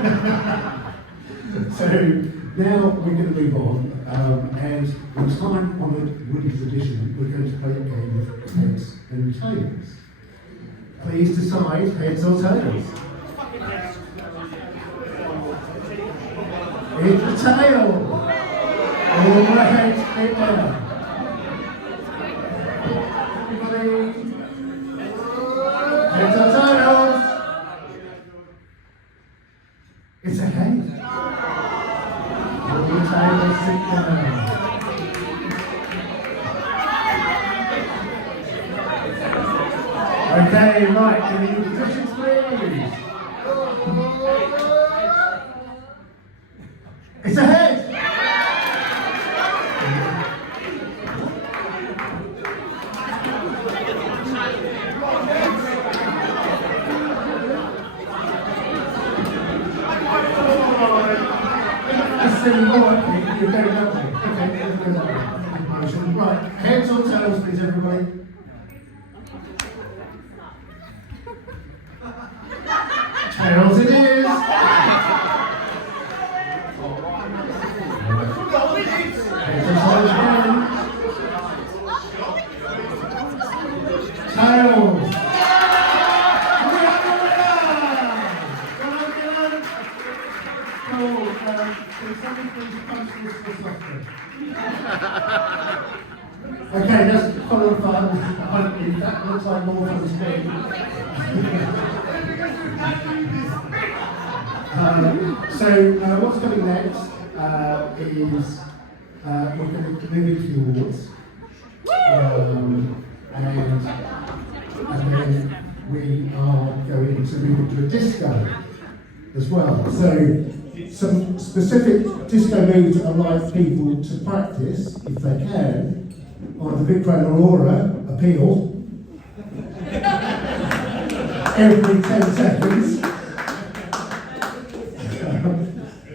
So now we're going to move on, and in time honoured Woody tradition, we're going to play a game of heads and tails. Please decide heads or tails. It's the tail. All the heads together. Everybody. Heads or tails. It's a head. All the tails sit down. Okay, right, can you do the positions, please? It's a head! That's silly more, you're very lovely. Okay, let's go that way. Right, heads or tails, please, everybody? Tails it is! Tails! Okay, that's full of fun. That looks like more fun to me. So what's coming next is we're going to move into the awards, and then we are going to move into a disco as well. So some specific disco moves that I'd like people to practice, if they can, are the Vikram Aurora appeal every 10 seconds.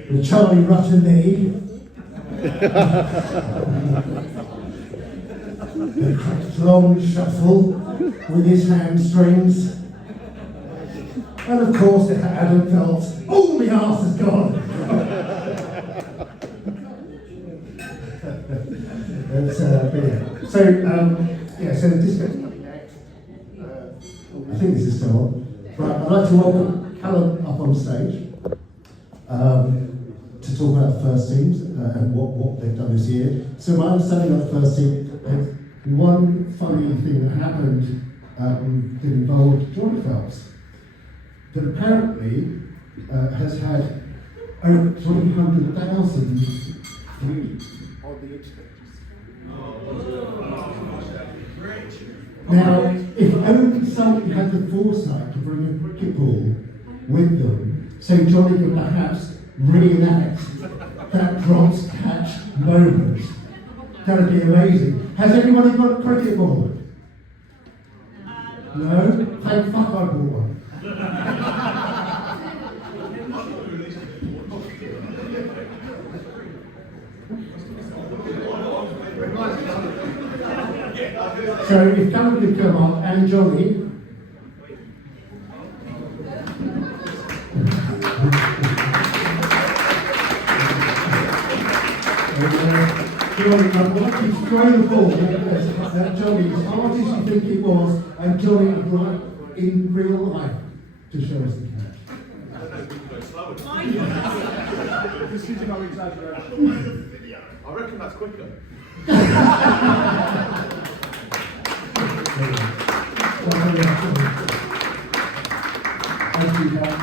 The Charlie Rutter knee. The long shuffle with his hamstrings. And of course the Adam Phelps. Oh, my arse is gone! So the disco coming next. I think this is still on. Right, I'd like to welcome Callum up on stage to talk about the first teams and what they've done this year. So my understanding of the first team, one funny thing that happened that involved Johnny Phelps, that apparently has had over 300,000 views on the internet. Now, if only somebody had the foresight to bring a cricket ball with them, so Johnny could perhaps reenact that drops catch moment. That would be amazing. Has anybody got a cricket ball? No? Thank fuck I bought one. So if Callum could come up and Johnny. Johnny, I want you to throw the ball at Johnny as hard as you think it was, and Johnny right in real life to show us the catch. This is no exaggeration. I reckon that's quicker. Thank you, guys.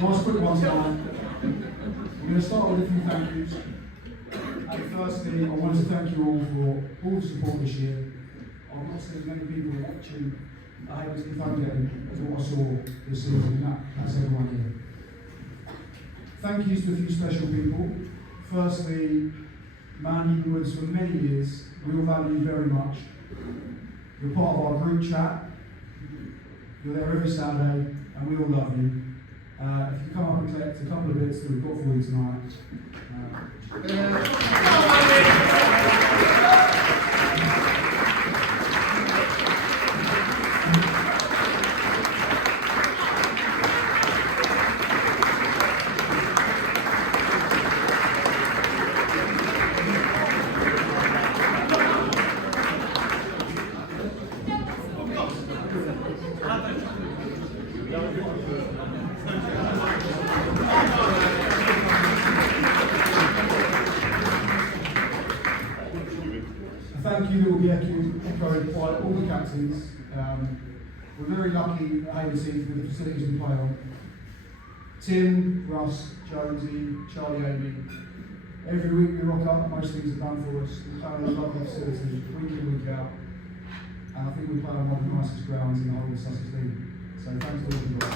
Nice quick one tonight. I'm going to start with a few thank yous. Firstly, I want to thank you all for all the support this year. I've not seen as many people watching at Haywards Heath home game is what I saw this season, and that's everyone here. Thank yous to a few special people. Firstly, man Haywards for many years, we all value you very much. You're part of our group chat. You're there every Saturday, and we all love you. If you come up and collect a couple of bits that we've got for you tonight. Thank you that will be echoed by all the captains. We're very lucky at Haywards Heath with the facilities we play on. Tim, Russ, Jonesy, Charlie, Amy. Every week we rock up, most things are done for us. We play on a lovely facility, week in, week out. And I think we play on one of the nicest grounds in the whole of Sussex League. So thanks to all of you guys.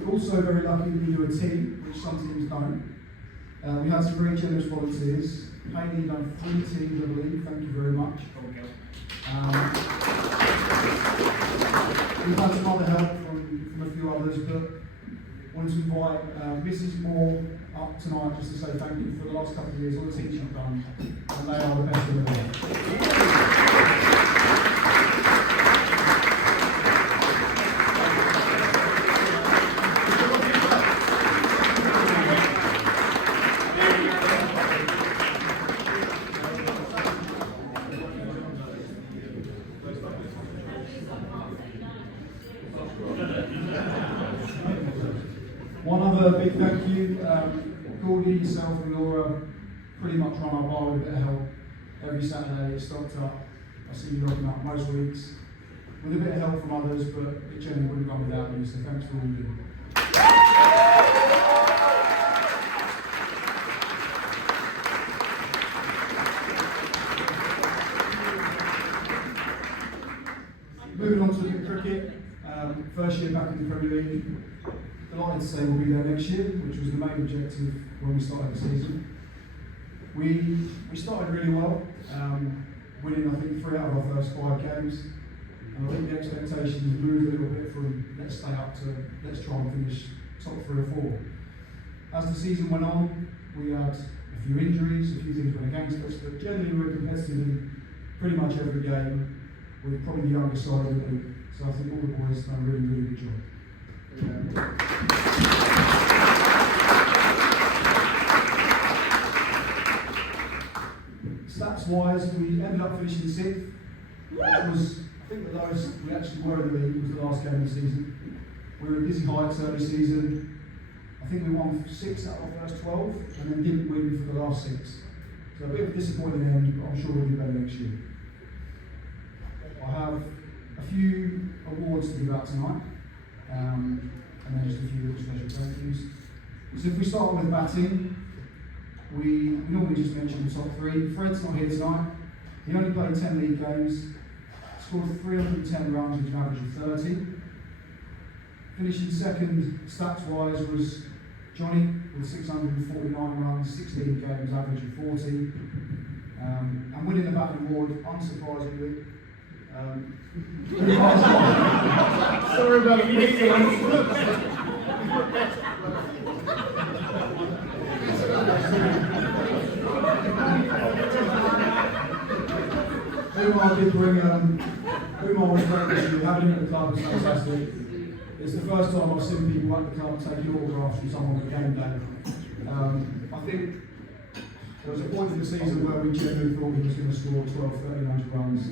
We're also very lucky that we do a team, which some teams don't. We had some very generous volunteers. Hayley done 3 teams, I believe. Thank you very much. We've had some other help from a few others, but wanted to invite Mrs. Moore up tonight just to say thank you for the last couple of years, all the teaching you've done, and they are the best in the world. One other big thank you, Gordy, yourself and Laura pretty much run our bar with a bit of help every Saturday. It's stocked up. I see you rocking up most weeks with a bit of help from others, but it generally wouldn't run without you, so thanks for all you do. Moving on to the cricket, first year back in the Premier League. Delighted to say we'll be there next year, which was the main objective when we started the season. We started really well, winning I think 3 out of our first 5 games, and I think the expectations moved a little bit from let's stay up to let's try and finish top 3 or 4. As the season went on, we had a few injuries, a few things went against us, but generally we were competitive in pretty much every game, with probably the youngest side of the league. So I think all the boys have done a really, really good job. Stats wise, we ended up finishing 6th, which was, I think, the lowest we actually were in the league. Was the last game of the season. We were at dizzy heights early season. I think we won 6 out of our first 12, and then didn't win for the last 6. So a bit of a disappointing end, but I'm sure we'll do better next year. I have a few awards to give out tonight. And then just a few little special thank yous. So if we start with batting, we normally just mention the top 3. Fred's not here tonight. He only played 10 league games, scored 310 runs with an average of 30. Finishing second stats-wise was Johnny with 649 runs, 16 games, average of 40. And winning the batting award, unsurprisingly. Sorry about it. Umar did bring, Umar was great this year. Having him at the club was fantastic. It's the first time I've seen people at the club taking autographs from someone at game day. I think there was a point in the season where we genuinely thought he was going to score 1,200-1,300 runs.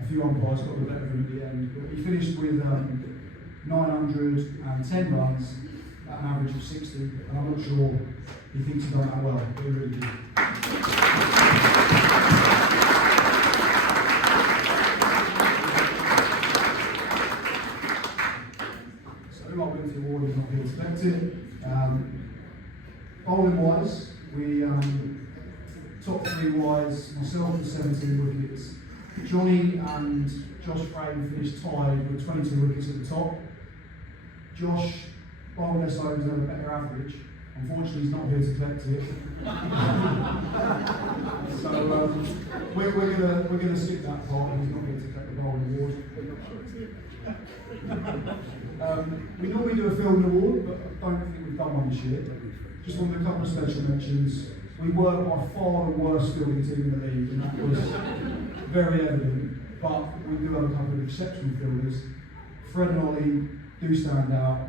A few umpires got the better of him at the end, but he finished with 910 runs at an average of 60, and I'm not sure he thinks he's done that well, but he really did. So Umar wins the award, he's not being expected. Bowling wise, we top three wise, myself with 17 wickets. Johnny and Josh Frame finished tied with 22 wickets at the top. Josh bowled less overs and a better average. Unfortunately, he's not here to collect it. So we're gonna skip that part. He's not here to collect the bowling award. We normally do a field award, but I don't think we've done one this year. Just wanted a couple of special mentions. We were by far the worst fielding team in the league, and that was very evident. But we do have a couple of exceptional fielders. Fred and Ollie do stand out.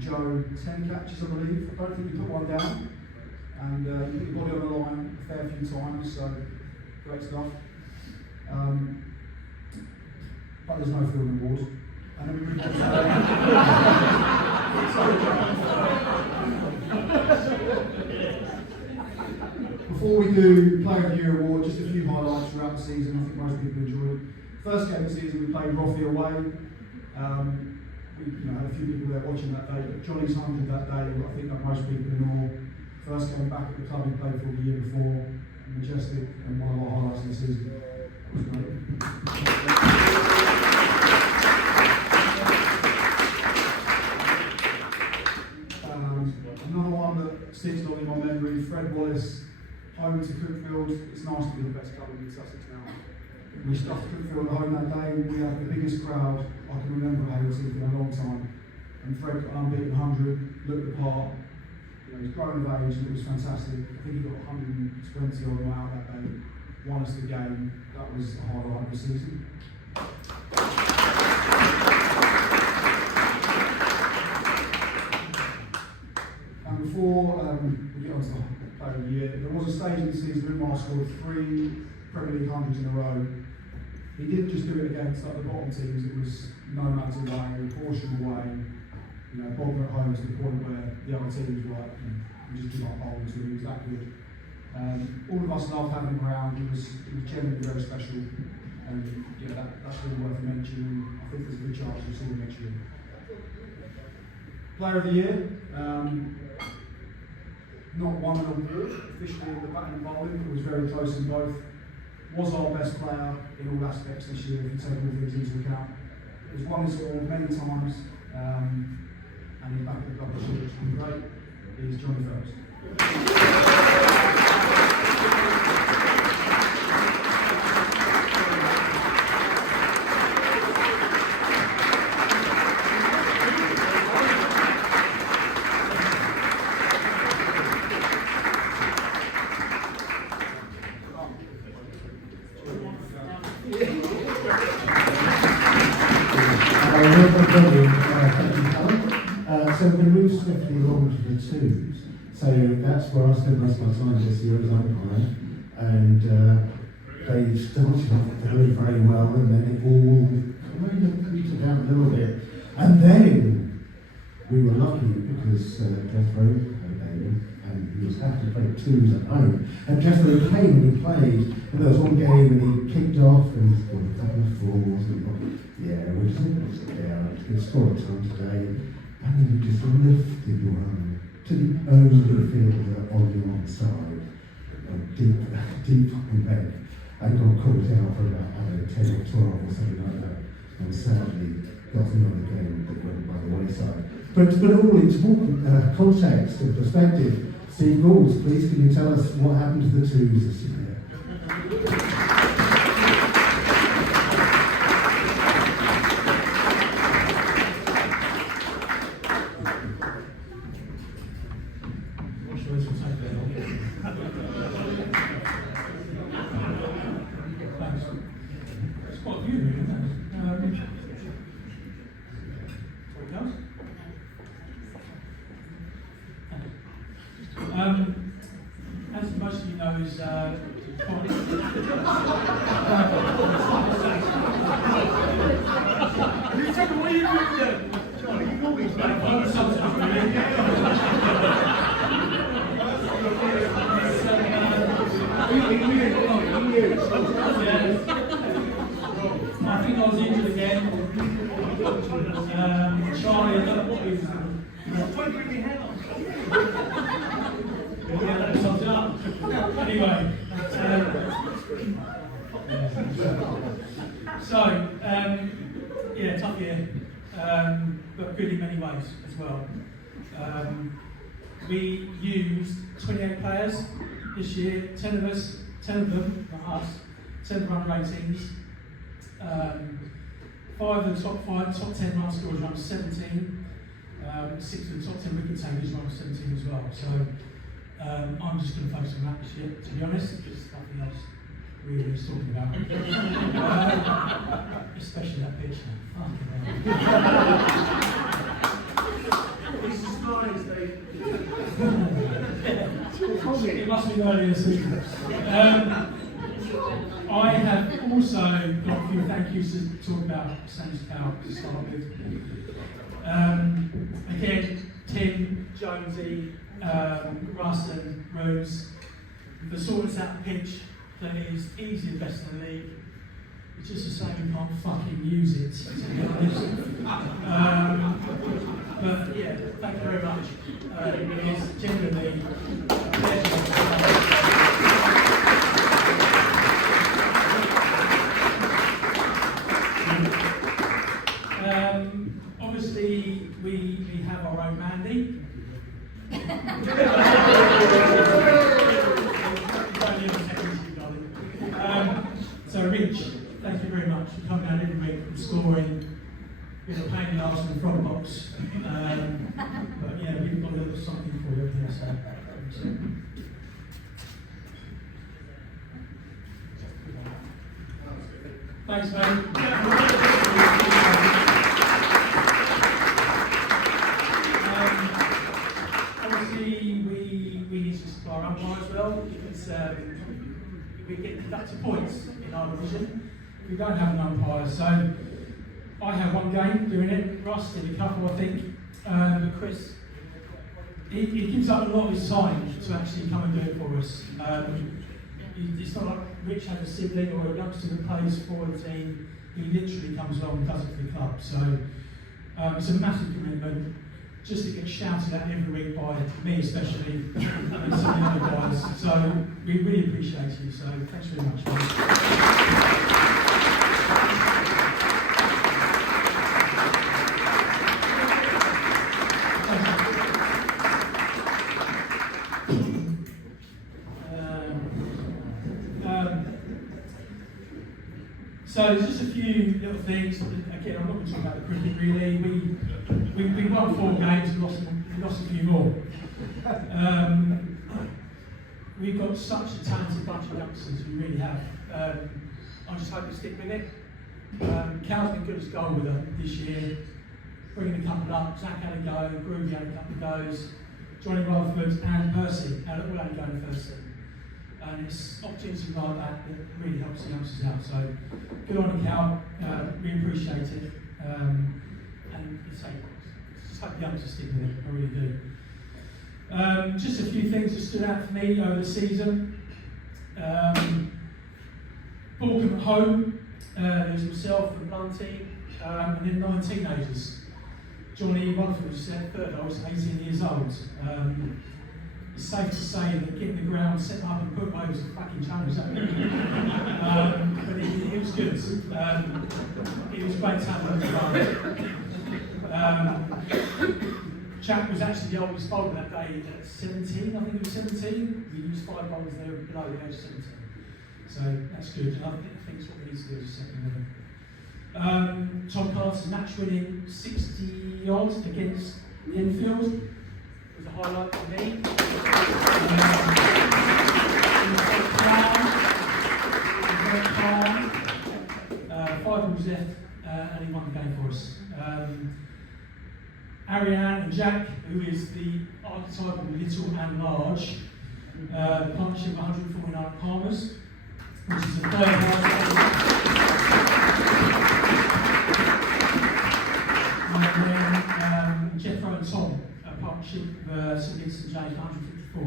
Joe, 10 catches, I believe. I don't think you put one down. And you put your body on the line a fair few times, so great stuff. But there's no field award. And then we move on to before we do Player of the Year award, just a few highlights throughout the season. I think most people enjoyed. First game of the season, we played Roffey away. We had a few people there watching that day, but Johnny's 100 that day, I think like most people in all. First game back at the club he played for the year before, majestic, and one of our highlights of the season. That was great. Another one that sticks long in my memory, Fred Wallace, home to Cookfield. It's nice to be the best club in Sussex now. We stuffed Cookfield at home that day, and we had the biggest crowd I can remember at Haywards Heath in a long time. And Fred got an unbeaten 100, looked the part. He's grown of age, and it was fantastic. I think he got 120 on him out that day, won us the game. That was the highlight of the season. And before we get on to the Player of the Year, there was a stage in the season when Umar scored 3 Premier League hundreds in a row. He didn't just do it against like, the bottom teams, it was no matter way, portion away, bobbing at home to the point where the other teams were like, we just give up bowling to him, he was that good. All of us loved having him around, he was genuinely very special, and that's really worth a mention, and I think there's a good chance we'll see him next year. Player of the Year, not won an award officially in the batting and bowling, it was very close in both. Was our best player in all aspects this year, if you take all things into account. He's won this award many times, and he's back at the club this year, which has been great. He's Johnny Phelps. So we move swiftly along to the twos. So that's where I spent most of my time this year as umpire. And they started off very, very well, and then it all kind of petered down a little bit. And then we were lucky because Jethro had a baby, and he was happy to play twos at home. And Jethro came and he played, and there was one game and he kicked off and he scored a couple of fours. And we're just going to sit there, it's going to score a ton today. And then you just lifted your arm to the only fielder on the onside, deep on leg, and got caught out for about 10 or 12 or something like that. And sadly, got another game that went by the wayside. But all its more context and perspective, Steve Gould, please can you tell us what happened to the twos this year? As most of you know, is what are you doing there? Johnny, you always I think I was injured again. Charlie, I don't know what he was doing. Why bring your head on? Yeah, that sums it up. Anyway, tough year, but good in many ways as well. We used 28 players this year, 10 of them, not us, 10 of under 18s. 5 of the top 10 run scorers were under 17. 6 of the top 10 wicket takers were under 17 as well. So I'm just going to focus on that this year, to be honest, because nothing else really is talking about. Especially that pitch now. It's the smiles, Dave. It must be early this season. I have also got a few thank yous to talk about Saints Cow to start with. Again, Tim, Jonesy, Russ and Rose for sorting us out the pitch that is easy and best in the league. It's just a shame we can't fucking use it, to be honest. But yeah, thank you very much. It is genuinely a pleasure. Obviously, we have our own Mandy. So Rich, thank you very much for coming down every week and scoring. We're a pain in the arse from the Frogbox. But yeah, we've got a little something for you here, so. Thanks, mate. Obviously, we need to supply our umpire as well, because we get deducted points in our division. We don't have an umpire, so I have one game doing it. Ross did a couple, I think. But Chris, he gives up a lot of his time to actually come and do it for us. It's not like Rich has a sibling or a youngster that plays for the team. He literally comes along and does it for the club. So it's a massive commitment. Just to get shouted at every week by me especially, and some of the other guys. So we really appreciate you, so thanks very much. So there's just a few little things. Again, I'm not going to talk about the cricket really. We won 4 games, we lost a few more. We've got such a talented bunch of youngsters, we really have. I just hope they stick with it. Cal's been good as gold with them this year, bringing a couple up. Zach had a go, Groovy had a couple of goes, Johnny Rutherford and Percy all had a go in the first team. And it's opportunities like that that really helps the youngsters out. So good on you, Cal. We appreciate it. And it's just hope the youngsters stick with it. I really do. Just a few things that stood out for me over the season. Balcombe at home. There's myself and Blunty, and then 9 teenagers. Johnny Rutherford said third. I was 18 years old. It's safe to say that getting the ground set up and put away was a fucking challenge. But it was good. It was great to have them. Jack was actually the oldest bowler that day at 17, I think he was 17. We used 5 bowlers there below the age of 17. So that's good. And I think it's what we need to do as a second level. Tom Carter's match winning 60 odds against the infield was a highlight for me. Calm. 5 balls left, and he won the game for us. Ariane and Jack, who is the archetype of little and large, partnership of 149 Palmers, which is the third highest. And then Jethro and Tom, a partnership of St Vincent James, 154,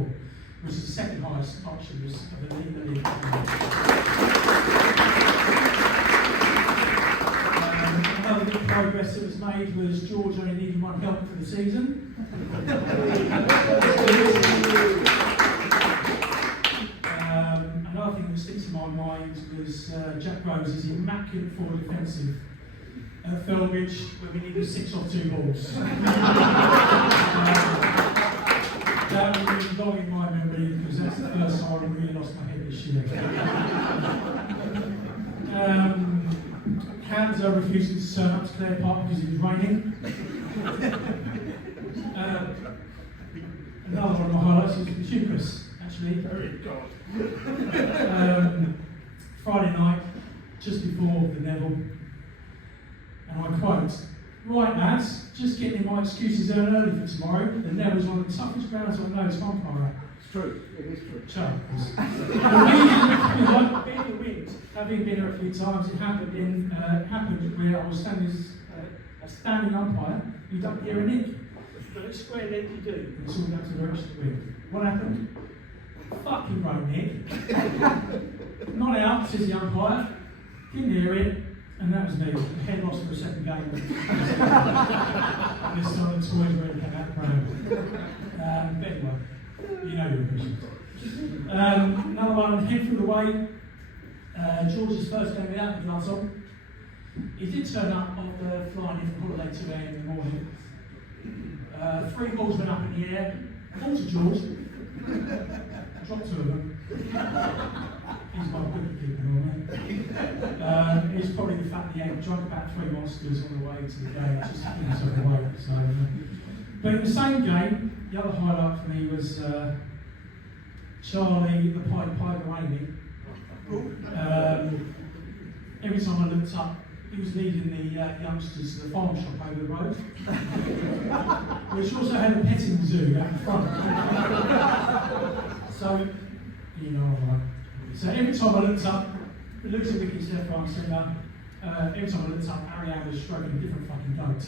which is the second highest partnership of the league. Another big progress that was made was George only needing 1 help for the season. my mind was Jack Rose's immaculate forward defensive at Felbridge when we needed 6 off 2 balls. That will be long in my memory because that's the first time I really lost my head this year. Hamza refusing to turn up to Clare Park because it was raining. Another one of my highlights was the Chupras, actually. Very God. Friday night, just before the Neville, and I quote, "Right lads, just getting my excuses early for tomorrow. The Neville's one of the toughest grounds I know it's fun tomorrow." It's true, it is true. Shut up, Chris. Being the wind, having been here a few times, it happened where I was standing as a standing umpire, you don't hear a nick. But at square leg you do. It's all down to the direction of the wind. What happened? Fucking road nick. Not out, says the umpire. Didn't hear it, and that was me. The head lost for a second game. This time the toys were in that program. Anyway, you know your questions. Another one, Henfield away. George's first game without the gloves on. He did turn up after flying in from holiday 2 a.m. in the morning. 3 balls went up in the air. Ball to George. Dropped 2 of them. He's my wicketkeeper normally. It's probably the fact that he had drunk about 3 monsters on the way to the game. Just keeping himself awake. So, but in the same game, the other highlight for me was Charlie, the Pied Piper Amy. Every time I looked up, he was leading the youngsters to the farm shop over the road, which also had a petting zoo out in front. So, you know, right. So every time I looked up, it looks at Vicky's left arm centre. Every time I looked up, Ariane was stroking a different fucking goat.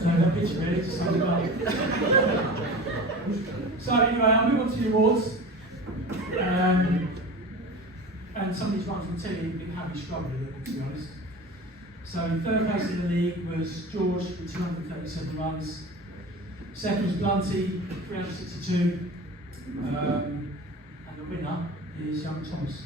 So that picture really just sounds about. So anyway, I'll move on to the awards. And some of these ones will tell you how we struggled with it, to be honest. So 3rd place in the league was George with 237 runs. Second was Blunty, 362. And the winner is young Thomas.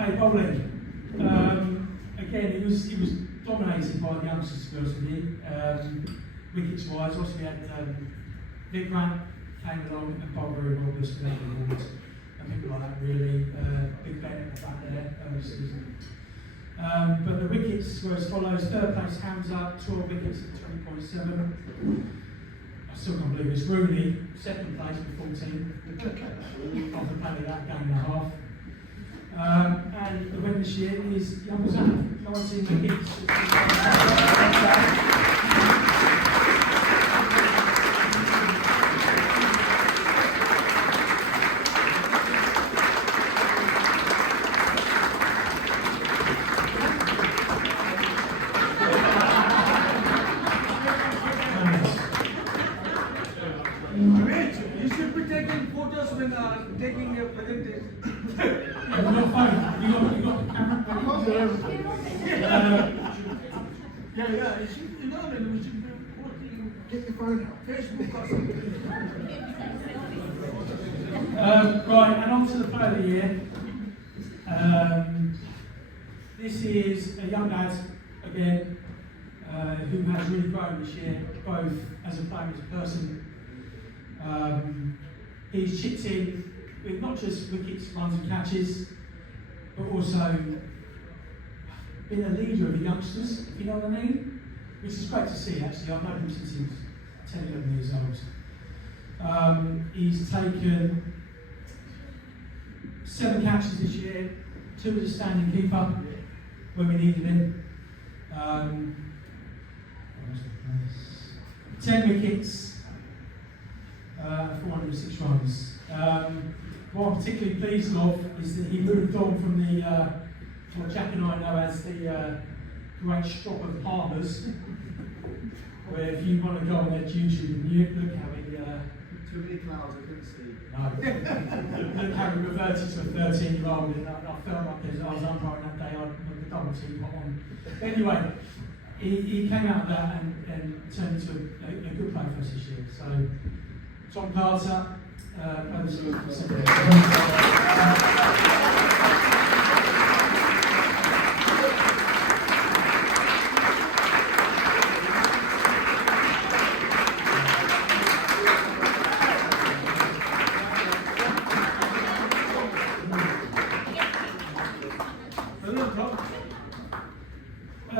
Okay, bowling. Again, it was dominated by the youngsters, to be honest with you. Wickets wise, also we had Vic Grant came along and bowled very well this week, and people like that really. Big Ben at the back there early season. But the wickets were as follows: 3rd place Hamza, 12 wickets at 20.7. I still can't believe it's Rooney, 2nd place with 14. After playing that game and a half. And the winner this year is young Zach, 19 wickets. You should be taking photos when taking your presentation. You got the camera? Yeah, you should, we should be posting, get the phone out, Facebook or something. Right, and on to the player of the year. This is a young lad, again, who has really grown this year, both as a player and as a person. He's chipped in with not just wickets, runs and catches, but also been a leader of the youngsters, if you know what I mean? Which is great to see, actually. I've known him since he was 10, 11 years old. He's taken 7 catches this year, 2 as a standing keeper when we needed him. 10 wickets, 406 runs. What I'm particularly pleased of is that he moved on from the what Jack and I know as the great Strop of Palmers, where if you want to go on their YouTube and you look how he Too many clouds, I couldn't see. no, look how he reverted to a 13-year-old, and I felt like as I was umpiring that day, I'd put the double team on. Anyway, he came out of that and turned into a good player for us this year. So, Tom Carter, over to you.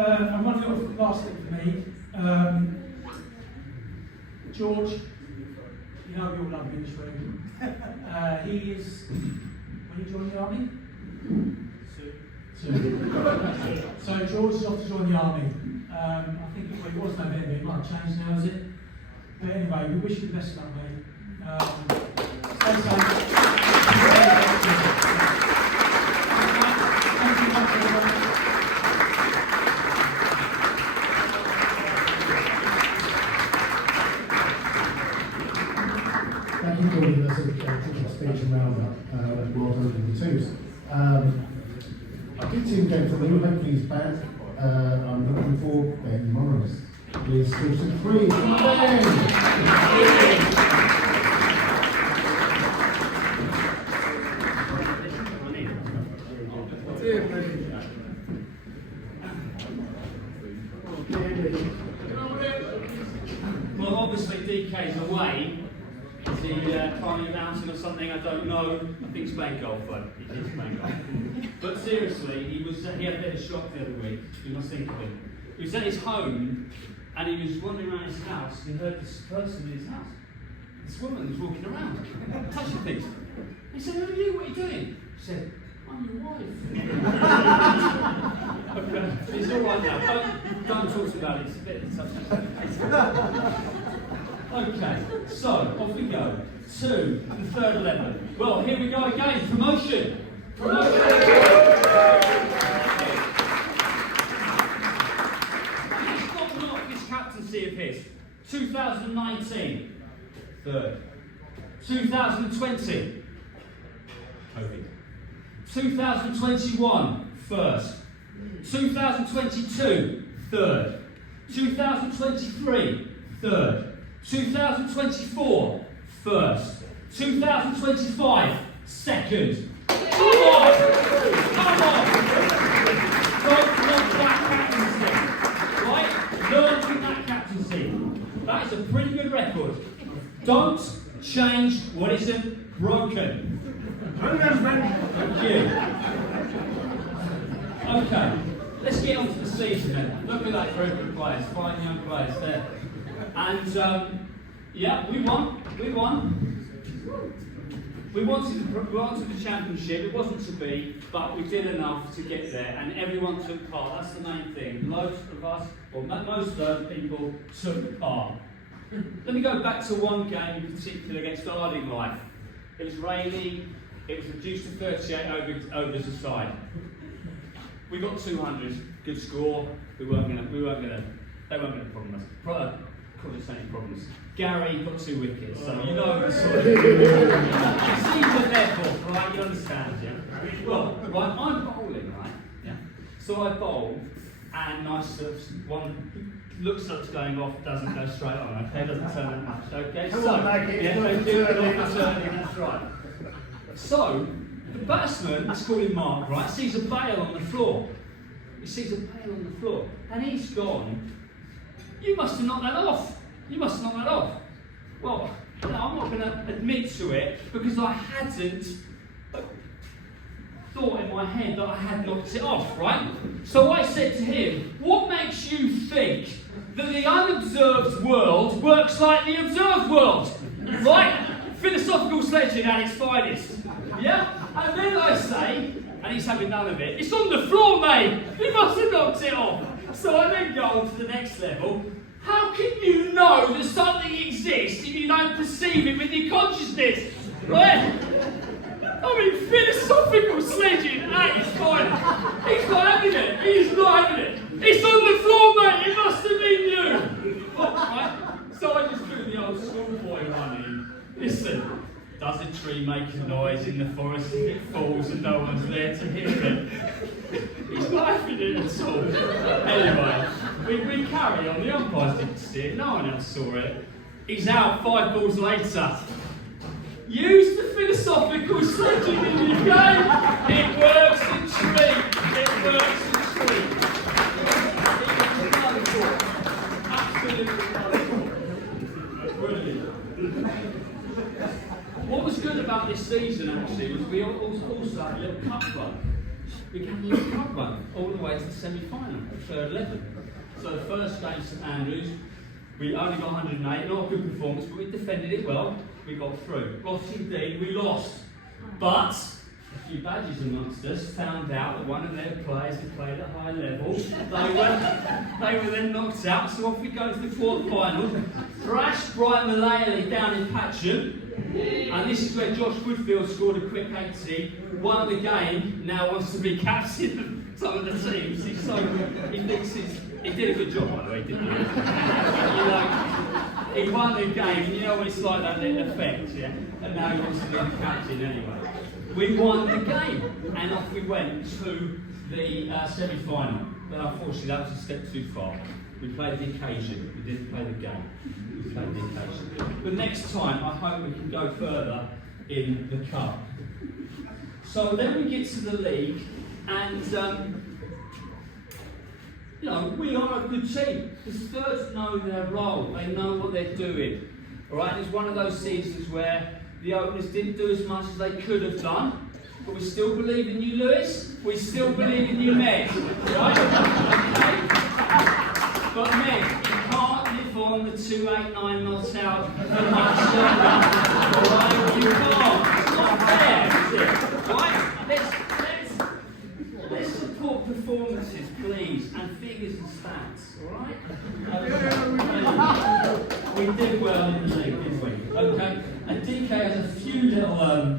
And one last thing for me, George, you know we all love him in this room. He is, when he joined the army? Soon. So George is off to join the army. I think it was November, it might have changed now, is it? But anyway, we wish you the best of luck, mate. Stay safe. Thank you for giving us a speech around World Rugby Twos. I did see him go for me, hopefully he's back. I'm looking for Ben Morris. Please switch to 3. Come on, Ben! Well, obviously DK's away. Is he climbing a mountain or something? I don't know. I think he's playing golf, but he is playing golf. But seriously, he had a bit of a shock the other week. You must think of him. He was at his home and he was wandering around his house and he heard this person in his house. This woman was walking around, touching things. He said, "Who are you? What are you doing?" She said, "I'm your wife." Okay, it's all right now. Don't talk about it. It's a bit touchy. Okay, so off we go to the third 11. Well, here we go again. Promotion. Promotion. He's got not this captaincy of his. 2019, third. 2020, COVID. 2021, first. 2022, third. 2023, third. 2024, first. 2025, second. Come on! Come on! Don't knock that captaincy. Right? Learn from that captaincy. That is a pretty good record. Don't change what isn't broken. Thank you. Okay, let's get on to the season then. Look at that group of players, 5 young players there. And yeah, we won. We wanted the championship. It wasn't to be, but we did enough to get there, and everyone took part. That's the main thing. Loads of us, or most of those people, took part. Let me go back to one game in particular against Arding Life. It was rainy. It was reduced to 38 overs a side. We got 200. Good score. They weren't gonna problem us. Cause us any problems. Gary got 2 wickets, so you know the sort of seems what they're for, right? You understand, yeah? Well, right, I'm bowling, right? Yeah. So I bowl, and nice one looks like it's going off, doesn't go straight on, okay? Doesn't turn that much, okay? Come on, make it. Yeah, they do it off the turning, that's right. So, the batsman, let's call him Mark, right, sees a bail on the floor. He sees a bail on the floor, and he's gone, "You must have knocked that off. You must have knocked that off." Well, no, I'm not going to admit to it because I hadn't thought in my head that I had knocked it off, right? So I said to him, "What makes you think that the unobserved world works like the observed world?" Right? Philosophical sledging at its finest. Yeah? And then I say, and he's having none of it, "It's on the floor, mate. You must have knocked it off." So I then go on to the next level. "How can you know that something exists exist if you don't perceive it with your consciousness, right? I mean, philosophical sledging at its kind. He's not having it. He's not having it. It's on the floor, mate. It must have been you. Right? So I just do the old schoolboy running. Listen, does a tree make a noise in the forest if it falls and no one's there to hear it? He's not having it at all. Anyway, we carry on. The umpires didn't see it. No one else saw it. He's out 5 balls later. Use the philosophical sledging in your game. It works in tree. It works in tree. It was wonderful. Absolutely wonderful. Brilliant. What was good about this season actually was we also had a little cup run. We had a little cup run all the way to the semi-final, third 11. So the first game, St Andrews, we only got 108, not a good performance, but we defended it well. We got through. Rotting Dean, we lost. But a few badges amongst us found out that one of their players had played at a high level. They were then knocked out, so off we go to the quarter-final. Thrashed Bright Mullally down in Patcham. And this is where Josh Woodfield scored a quick 80, won the game, now wants to be captain of some of the teams. He's so good. He thinks he did a good job, by the way, didn't he? He won the game, and you know what it's like, that little effect, yeah? And now he wants to be the captain anyway. We won the game, and off we went to the semi-final. But unfortunately, that was a step too far. We played the occasion, we didn't play the game. We played the occasion. But next time, I hope we can go further in the cup. So then we get to the league, and you know, we are a good team. The Spurs know their role, they know what they're doing. Alright, it's one of those seasons where the openers didn't do as much as they could have done, but we still believe in you, Lewis. We still believe in you, Meg. Right? Okay. But Meg, you can't live on the 289 not out for much longer. Alright, you can't. It's not fair, is it? Right? Let's support performances, please, and figures and stats, alright? We did well in the league, didn't we? Okay, and DK has a few little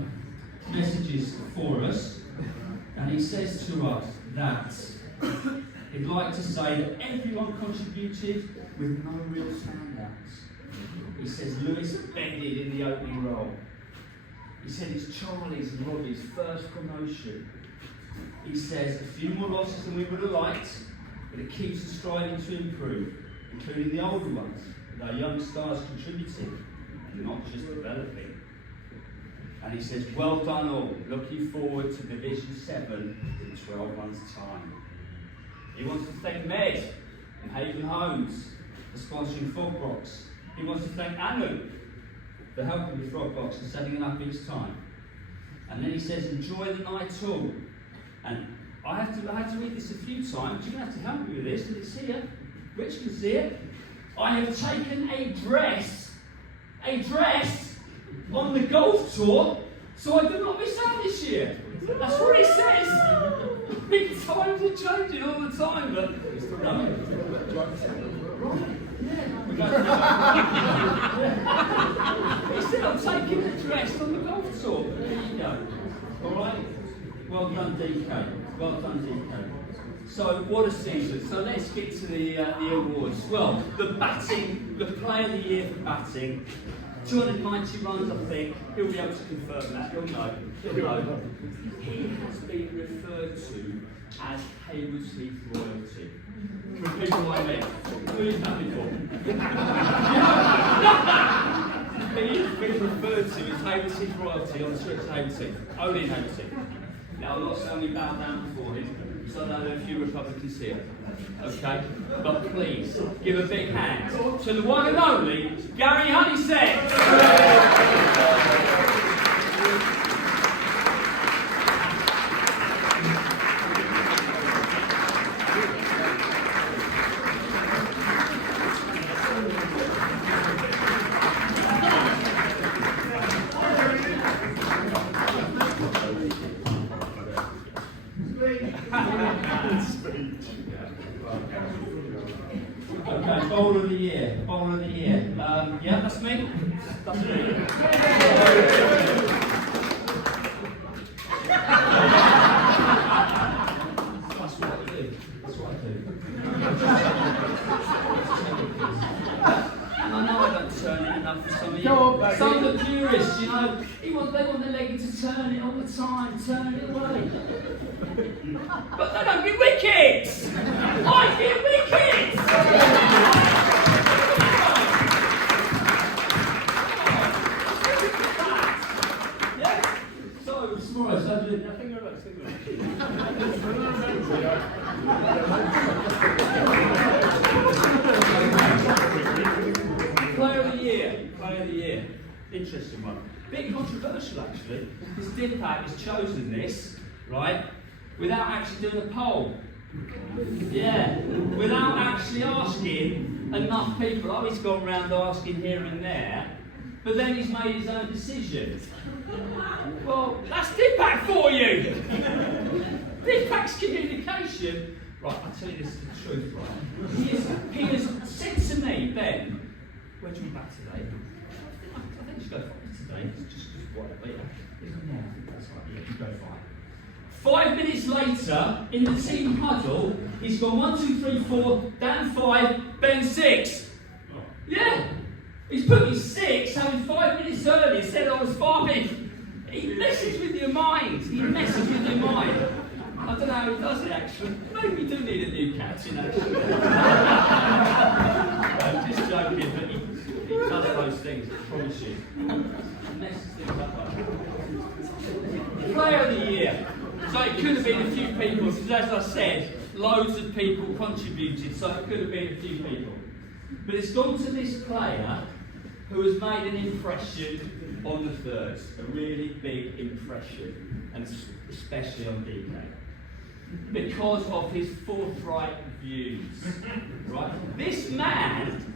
messages for us, and he says to us that he'd like to say that everyone contributed with no real standouts. He says Lewis bedded in the opening role. He said it's Charlie's and Robbie's first promotion. He says a few more losses than we would have liked, but it keeps us striving to improve, including the older ones, with our young stars contributing and not just developing. And he says, well done all, looking forward to Division 7 in 12 months' time. He wants to thank Med and Haven Homes for sponsoring Frogbox. He wants to thank Anu for helping with Frogbox and setting it up each time. And then he says, enjoy the night all. And I had to read this a few times. You're going to have to help me with this, because it's here. Rich can see it. I have taken a dress on the golf tour, so I do not miss out this year. That's what he says. Big times are changing all the time, but he said I'm taking the dress on the golf tour. There you go. All right. Well done, DK. Well done, DK. So, what a season. So, let's get to the awards. Well, the Player of the Year for batting, 290 runs, I think. He'll be able to confirm that. He'll know. He has been referred to as Haywards Heath royalty. From people like me. Who is that before? He has been referred to as Haywards Heath royalty on the streets of Haywards Heath. Only in Haywards Heath. Now, I'm not saying we bow down before him, so I know a few Republicans here. Okay? But please, give a big hand to the one and only Gary Honeysett! Okay, Bowler of the Year. the year. Yeah, that's me. That's me. That's what I do. That's what I do. And I know I don't turn it enough for some of you. Go on, baby. Some of the purists, you know, they want their leggy to turn it all the time, turn it away. But they don't get wickets! I get wickets! Yeah? So, tomorrow, so I think we're about Player of the year. Player of the year. Interesting one. Bit controversial actually, because Dipak has chosen this, right, without actually doing a poll. Yeah, without actually asking enough people. Oh, he's gone round asking here and there, but then he's made his own decision. Well, that's Dipak for you! Dipak's communication. Right, I'll tell you this is the truth, right? He has said to me, Ben, where do you be back today? I think you should go fine today, just whatever. Yeah, I think that's right, yeah, you go fine. 5 minutes later, in the team huddle, he's gone 1, 2, 3, 4, Dan 5, Ben 6. Yeah, he's put me 6, having 5 minutes earlier, said I was 5. He messes with your mind. He messes with your mind. I don't know how he does it actually. Maybe we do need a new captain actually. I'm just joking, but he does those things, I promise you. He messes things up like that. Player of the year. So it could have been a few people, because as I said, loads of people contributed, so it could have been a few people. But it's gone to this player who has made an impression on the thirds, a really big impression, and especially on DK. Because of his forthright views, right? This man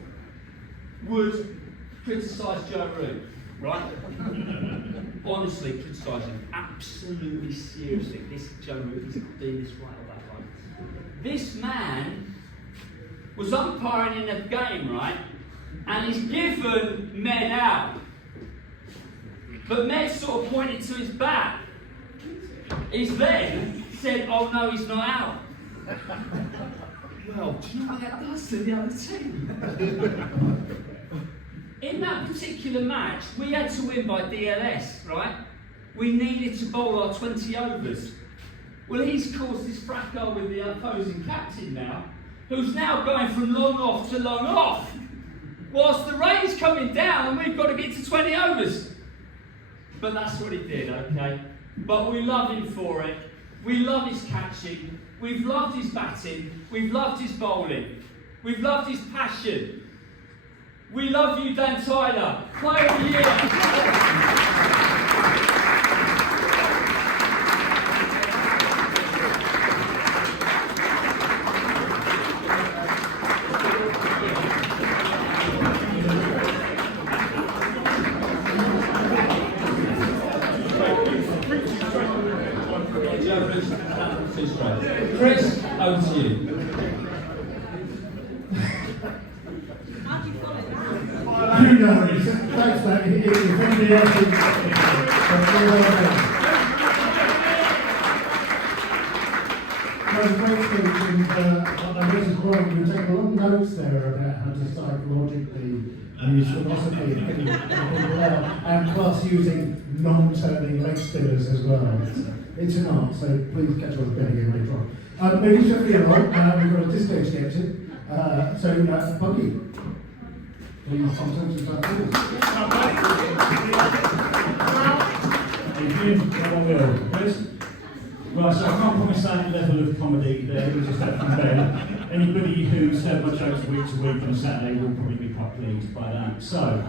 would criticise Joe Root, right? Honestly, criticise him absolutely seriously. This Joe Root is doing this right or that right. This man was umpiring in a game, right? And he's given Med out. But Med sort of pointed to his back. He's then said, oh no, he's not out. Well, do you know what that does to the other team? In that particular match, we had to win by DLS, right? We needed to bowl our 20 overs. Well, he's caused this fracas with the opposing captain now, who's now going from long off to long off, whilst the rain's coming down and we've got to get to 20 overs. But that's what he did, okay? But we love him for it. We love his catching. We've loved his batting. We've loved his bowling. We've loved his passion. We love you, Dan Tyler. Player of the year. Chris, over to you. Who knows? Thanks, mate. If anybody else is... Great speech, and I guess as well, you take a lot of notes there about how to psychologically use philosophy of getting people out, and plus using non-turning leg spinners as well. It's an art, so please catch up with Ben again later on. Maybe just the other one, we've got a disco to get to. So, Buggy, please contact us about this. Right, so I can't promise that level of comedy there, we just had from Ben. Anybody who's heard my jokes week to week on a Saturday will probably be quite pleased by that. So,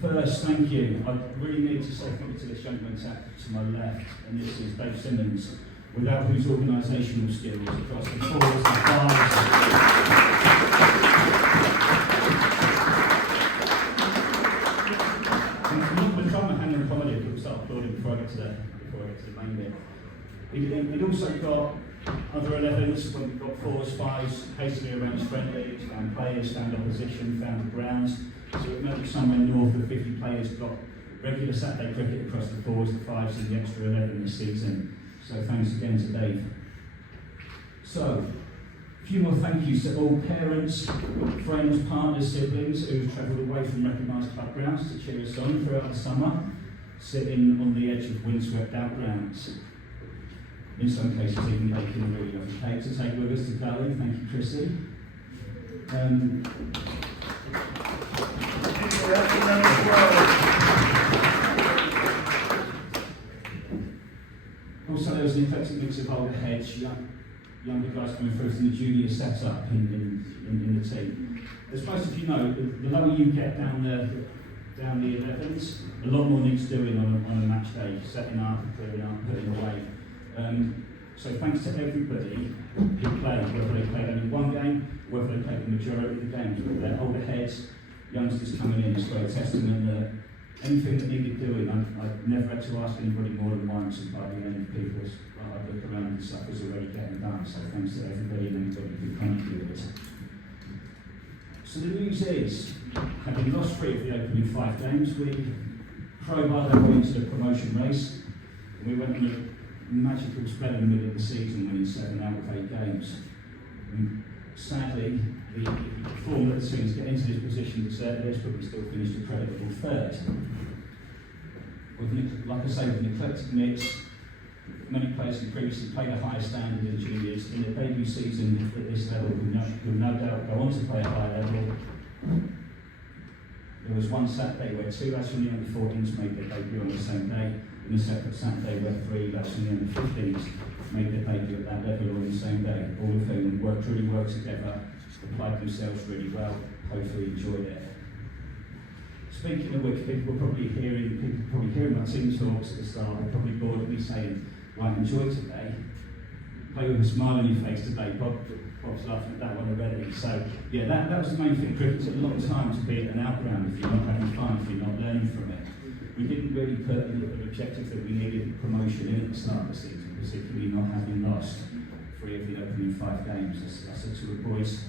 first, thank you. I really need to say thank you to this gentleman sat to my left, and this is Dave Simmons, without whose organisational skills across the fours and fives. I'm going to try my hand in comedy, but we'll start applauding before I get to the main bit. He'd also got Other 11s, when we've got 4s, 5s, hastily arranged friendlies, found players, found opposition, found the grounds. So it meant somewhere north of 50 players got regular Saturday cricket across the 4s, the 5s and the extra 11 this season. So thanks again to Dave. So, a few more thank yous to all parents, friends, partners, siblings who've travelled away from recognised club grounds to cheer us on throughout the summer, sitting on the edge of windswept out grounds. In some cases, even baking a really lovely cake to take with us to Gully. Thank you, Chrissy. Also, there was an eclectic mix of older heads, younger guys coming through from the junior setup in the team. As most of you know, the lower you get down the 11s, a lot more needs doing on a match day, setting up, clearing up, putting away. So thanks to everybody who played, whether they played only one game, whether they played the majority of the games, whether they're older heads, youngsters coming in, it's got a testament that anything that needed doing, I've never had to ask anybody more than once, and by the end, people's, I look around and stuff was already getting done, so thanks to everybody and anybody who contributed. So the news is, having lost 3 of the opening 5 games, we crowbarred our way into the promotion race, and we went on a magical spell in the middle of the season, winning 7 out of 8 games. And sadly, the form that the teams get into this position deserted us, but we still finished a creditable 3rd. Like I say, with an eclectic mix, many players who previously played a higher standard in juniors in their debut season at this level will no doubt go on to play a higher level. There was one Saturday where 2 lads from the under 14s made their debut on the same day, and a separate Saturday where 3 lads from the under 15s made their debut at that level on the same day, all of whom really worked together, applied themselves really well, hopefully enjoyed it. Speaking of which, people probably hearing my team talks at the start, they're probably bored of me saying, right, enjoy today, play with a smile on your face today. Bob's laughing at that one already. So yeah, that was the main thing. Cricket took a long time to be at an outground if you're not having fun, if you're not learning from it. We didn't really put an objective that we needed promotion in at the start of the season, particularly not having lost 3 of the opening 5 games. I said to the boys,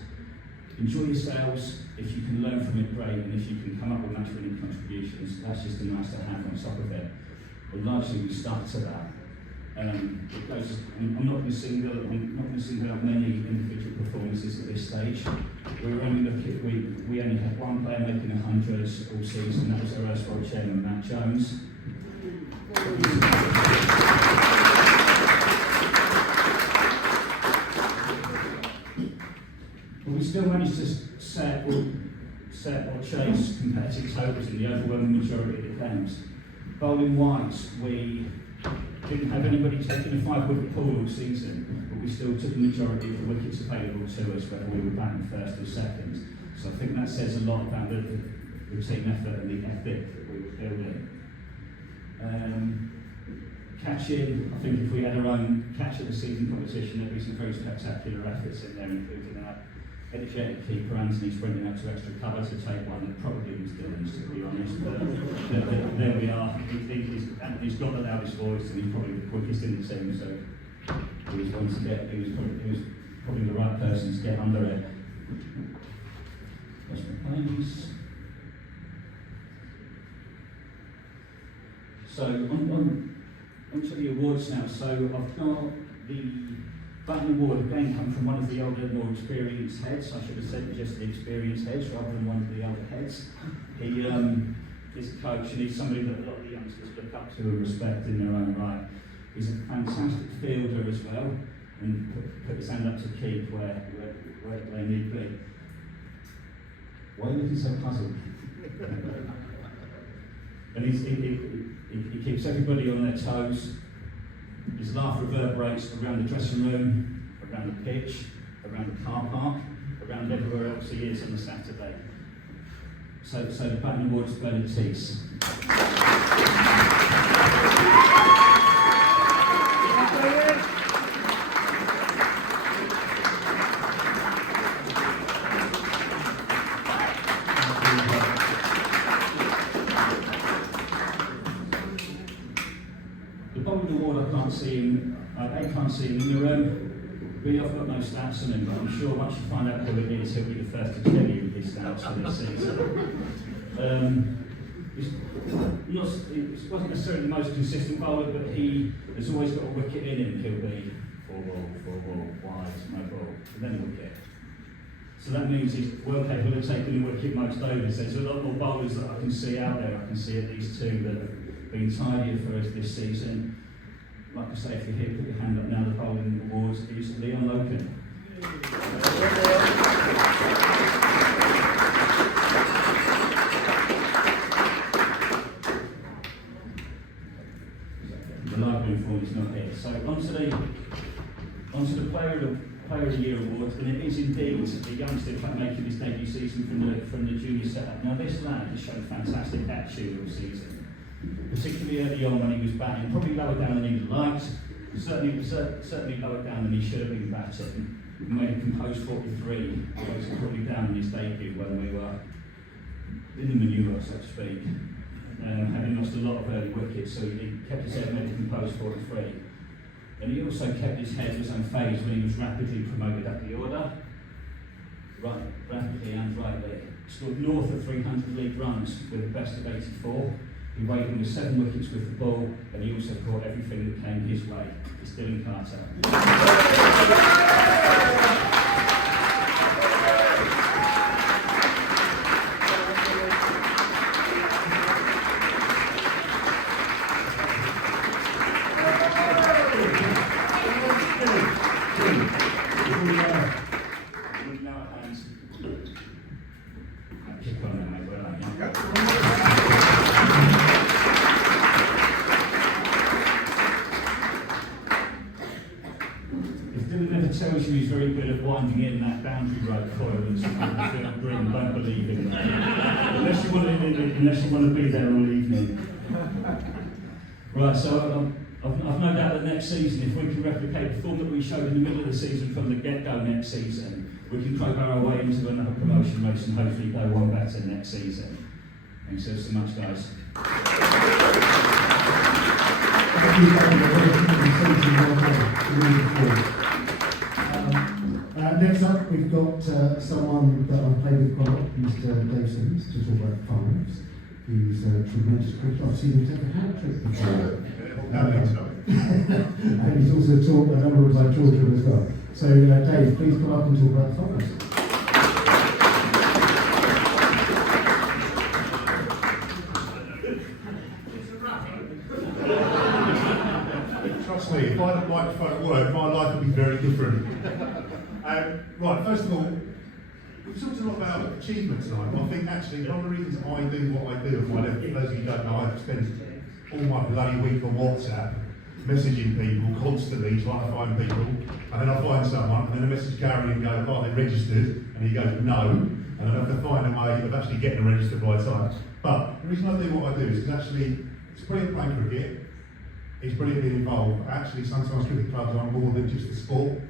enjoy yourselves. If you can learn from it, great, and if you can come up with match-winning contributions, that's just a nice to have on top of it. But largely we stuck to that. I'm not going to single out many individual performances at this stage. We only had one player making 100s all season. That was our erstwhile chairman, Matt Jones. But we still managed to set or chase competitive totals in the overwhelming majority of the games. Bowling wise, we didn't have anybody taking a 5-wicket pool all season, but we still took the majority of the wickets available to us, whether we were batting first or second. So I think that says a lot about the team effort and the ethic that we were building. Catching, I think if we had our own catch of the season competition, there'd be some very spectacular efforts in there, including our energetic keeper Anthony sprinting out to extra cover to take one that probably was Dylan's, to be honest. But there we are. Anthony's got the loudest voice and he's probably the quickest in the team, so he was probably the right person to get under it. That's my planes. So on to the awards now. So I've got the Button Award again come from one of the older, more experienced heads. I should have said just the experienced heads rather than one of the older heads. He is a coach and he's somebody that a lot of the youngsters look up to and respect in their own right. He's a fantastic fielder as well and put his hand up to keep where they need be. Why are you looking so puzzled? And he keeps everybody on their toes. His laugh reverberates around the dressing room, around the pitch, around the car park, around everywhere else he is on a Saturday. So the Button Awards Bernard Teese. The Bowling Award, I can't see him in the room. Really, I've got no stats on him, but I'm sure once you find out who it is, he'll be the first to tell you his stats for this season. He wasn't necessarily the most consistent bowler, but he has always got a wicket in him. He'll be 4 ball, wide, no ball, and then a wicket. So that means he's well capable of taking a wicket most overs. There's a lot more bowlers that I can see out there. I can see at least 2 that have been tidier for us this season. Like I say, if you're here, put your hand up now. The bowling awards is Leon Loken. The library form is not here. So onto the Player of the Year award, and it is indeed a youngster making his debut season from the junior setup. Now this lad has shown fantastic attitude all season, particularly early on when he was batting, probably lower down than he liked, certainly lower down than he should have been batting. He made a composed 43, which was probably down in his debut when we were in the manure, so to speak, having lost a lot of early wickets, so he kept his head, made a composed 43. And he also kept his head was unfazed when he was rapidly promoted up the order, rapidly and rightly. Scored north of 300 league runs with a best of 84. He weighed in with 7 wickets with the ball, and he also caught everything that came his way. It's Dylan Carter. Tells you he's very good at winding in that boundary road coil and something green. Don't believe him. Unless you want to be there all evening. Right, so I've no doubt that next season, if we can replicate the form that we showed in the middle of the season from the get-go next season, we can crowbar our way into another promotion race and hopefully go one better next season. Thanks so much, guys. Next up, we've got someone that I've played with quite a lot, Mr. Dave Simmons, to talk about fives. He's a tremendous cricketer. I've seen him take a hat-trick before. And he's also taught a number of my children as well. So, Dave, please come up and talk about the fives. Trust me, if I had a microphone at work, my life would be very different. Right, first of all, we've talked a lot about achievements tonight. I think actually one of the reasons I do what I do at my level, for those of you who don't know, I spend all my bloody week on WhatsApp messaging people constantly, trying to find people, and then I find someone, and then I message Gary and go, oh, they registered, and he goes, no, and I have to find a way of actually getting them registered by time. But the reason I do what I do is because actually it's brilliant playing cricket, it's brilliant being involved. Actually, sometimes cricket clubs are more than just a sport.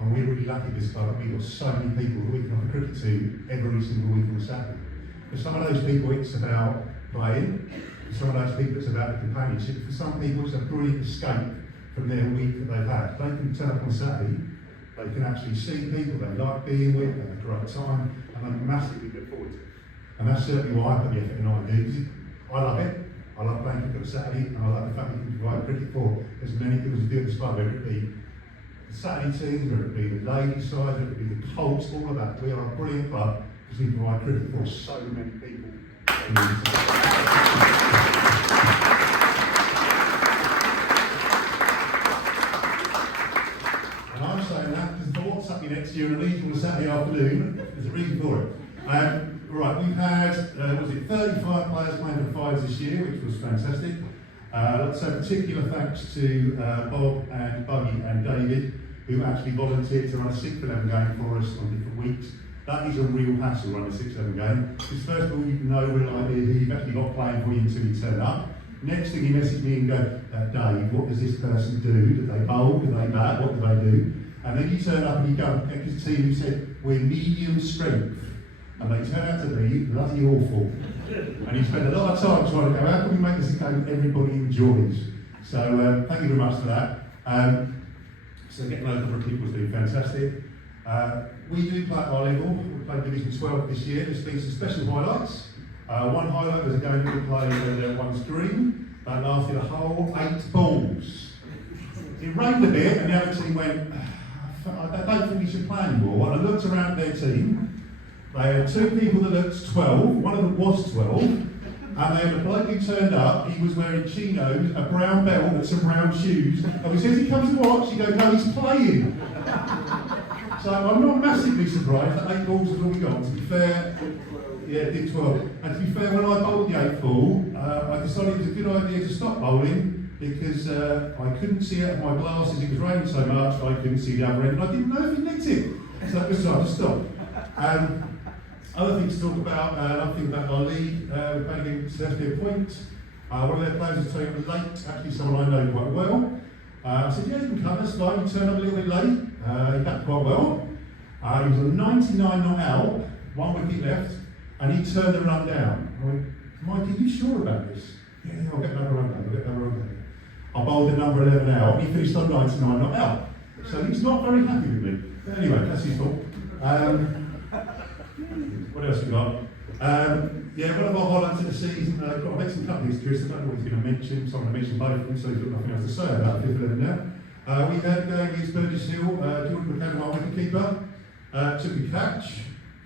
And we're really lucky at this club. We've got so many people that we can offer cricket to every single week on Saturday. For some of those people, it's about playing. For some of those people, it's about the companionship. For some people, it's a brilliant escape from their week that they've had. They can turn up on Saturday, they can actually see people they like being with, they have a great time, and they massively look forward to it. And that's certainly why I put the effort in what I do, because I love it. I love playing cricket on Saturday, and I like the fact that we can provide cricket for as many people as we do at this club, whether it be Saturday teams, whether it be the ladies' side, whether it be the Colts, all of that. We are a brilliant club because we provide cricket for so many people. And I'm saying that because for what's happening next year and a league on a Saturday afternoon, there's a reason for it. Right, we've had, 35 players playing for fives this year, which was fantastic. So particular thanks to Bob and Buggy and David, who actually volunteered to run a 6-11 game for us on different weeks. That is a real hassle, running a 6-11 game. Because first of all, you know real idea who you've actually got playing for you until you turn up. Next thing you message me and go, Dave, what does this person do? Do they bowl? Do they bat? What do they do? And then you turn up and you go, this team who said, we're medium strength. And they turn out to be bloody awful. And you spend a lot of time trying to go, how can we make this a game that everybody enjoys? So thank you very much for that. So getting those number of people has been fantastic. We do play at our level. We played Division 12 this year. There's been some special highlights. One highlight was a game we played at One's Green. That lasted a whole 8 balls. It rained a bit and the other team went, I don't think we should play anymore. When I looked around their team, they had 2 people that looked 12, one of them was 12, and they had a bloke who turned up, he was wearing chinos, a brown belt and some brown shoes, and he says he comes to watch, he goes, no, he's playing. So I'm not massively surprised that 8 balls was all we got. To be fair, yeah, it did 12. And to be fair, when I bowled the 8th ball, I decided it was a good idea to stop bowling because I couldn't see out of my glasses, it was raining so much, I couldn't see the other end, and I didn't know if he nicked it. So it was time to stop. Other things to talk about, another thing about our league, we're playing against Thursday Point. One of their players was turning up late, actually someone I know quite well. I said, yeah, you can come, that's fine, he turned up a little bit late, he batted quite well. He was on 99 not out, 1 wicket left, and he turned the run down. I went, Mike, are you sure about this? Yeah, I'll get another run down, I bowled the number 11 out, he finished on 99 not out. So he's not very happy with me. But anyway, that's his fault. What else we got? Yeah, one of our highlights of the season, I've met some companies, Chris, I don't know what he's going to mention, so I'm going to mention both of them, so he's got nothing else to say about Fifth 11 now. We had a game against Burgess Hill, Jordan McCann, our wicketkeeper, took a catch,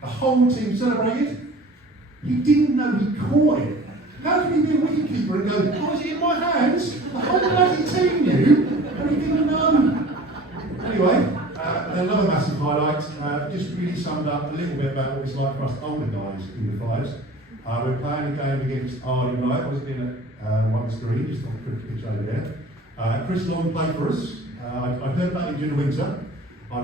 the whole team celebrated. You didn't know he caught it. How can he be a wicketkeeper and go, oh, is it in my hands? The whole bloody team knew, and he didn't know. Anyway, another massive highlight, just really summed up a little bit about what it's like for us older guys in the fives. We're playing a game against Arden Knight, I was in at One's Green, just on the cricket pitch over there. Chris Long played for us. I'd heard about him during the winter. I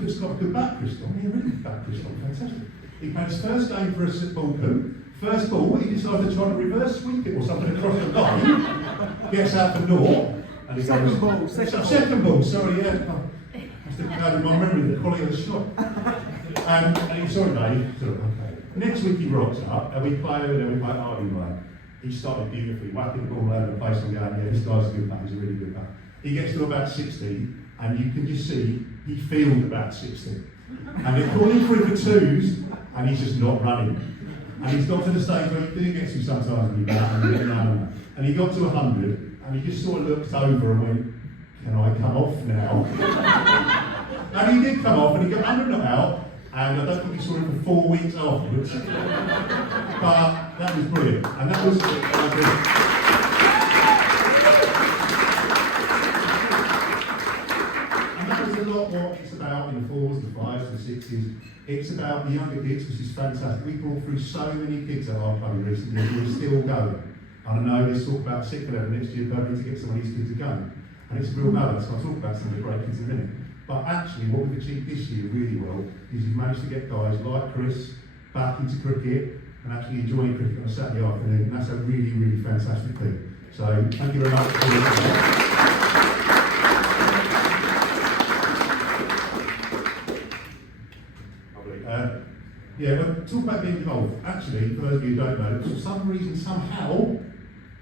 just got a good bat, Chris Long. Yeah, really good bat, Chris Long, fantastic. He played his first game for us at Balcombe. First ball, he decided to try to reverse sweep it or something across the line. Gets out for naught. And he Second ball. Sorry, yeah. I still have in my memory the quality of the shot. And he, sorry, mate. Okay. Next week he rocks up and we play over there, we play Arden Knight. He started beautifully, whacking the ball over the place and going, yeah, this guy's a good bat, he's a really good bat. He gets to about 60 and you can just see he feels about 60. And they're calling for him for twos and he's just not running. And he's got to the stage where he gets him sometimes and he got to 100 and he just sort of looked over and went, can I come off now? And he did come off and he got 100 not out, and I don't think he saw him for 4 weeks afterwards. But that was brilliant. And that was and that was a lot what it's about in the 4s, the 5s, the 6s. It's about the younger kids, which is fantastic. We brought through so many kids at our club recently, we're still going. And I know there's talk about 6th 11 next year, but we need to get some of these kids going. And it's a real balance. I'll talk about some of the great kids in a minute. But actually, what we've achieved this year really well is we've managed to get guys like Chris back into cricket and actually enjoying cricket on a Saturday afternoon. And that's a really, really fantastic thing. So, thank you very much for yeah, but talk about being involved. Actually, for those of you who don't know, for some reason, somehow,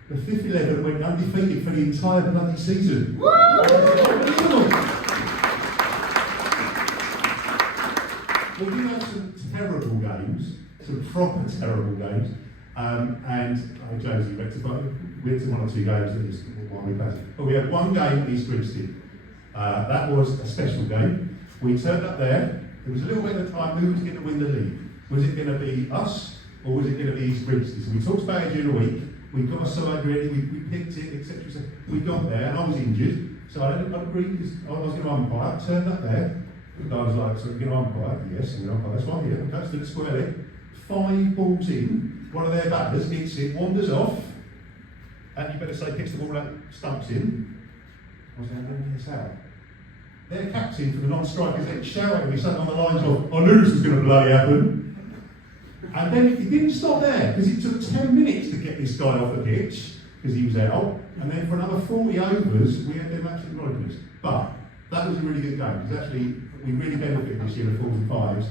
the 5th 11 went undefeated for the entire bloody season. Unbelievable! Well, we had some terrible games, some proper terrible games, and Josie rectified. We had 1 or 2 games that just one we passed. But we had one game at East Grimsted. That was a special game. We turned up there. There was a little bit of time who was going to win the league. Was it going to be us or was it going to be East Grimsted? So we talked about it during the week. We got a side ready, we picked it, etc. We got there, and I was injured, so I didn't agree because I was going to umpire. Turned up there, the guy was like, so you're going to umpire? Yes, I'm going to umpire. That's fine, yeah, okay, stood squarely. 5 balls in, one of their batters hits it, wanders off, and you better say hits the ball out, stumps in. I was like, when this out? Their captain for the non-strikers then shouting at me, something on the lines of, I knew this was going to bloody happen. And then he didn't stop there, because it took 10 minutes to get this guy off the pitch, because he was out. And then for another 40 overs, we had them actually ridiculous. But that was a really good game, because actually we really benefited this year in 4s and 5s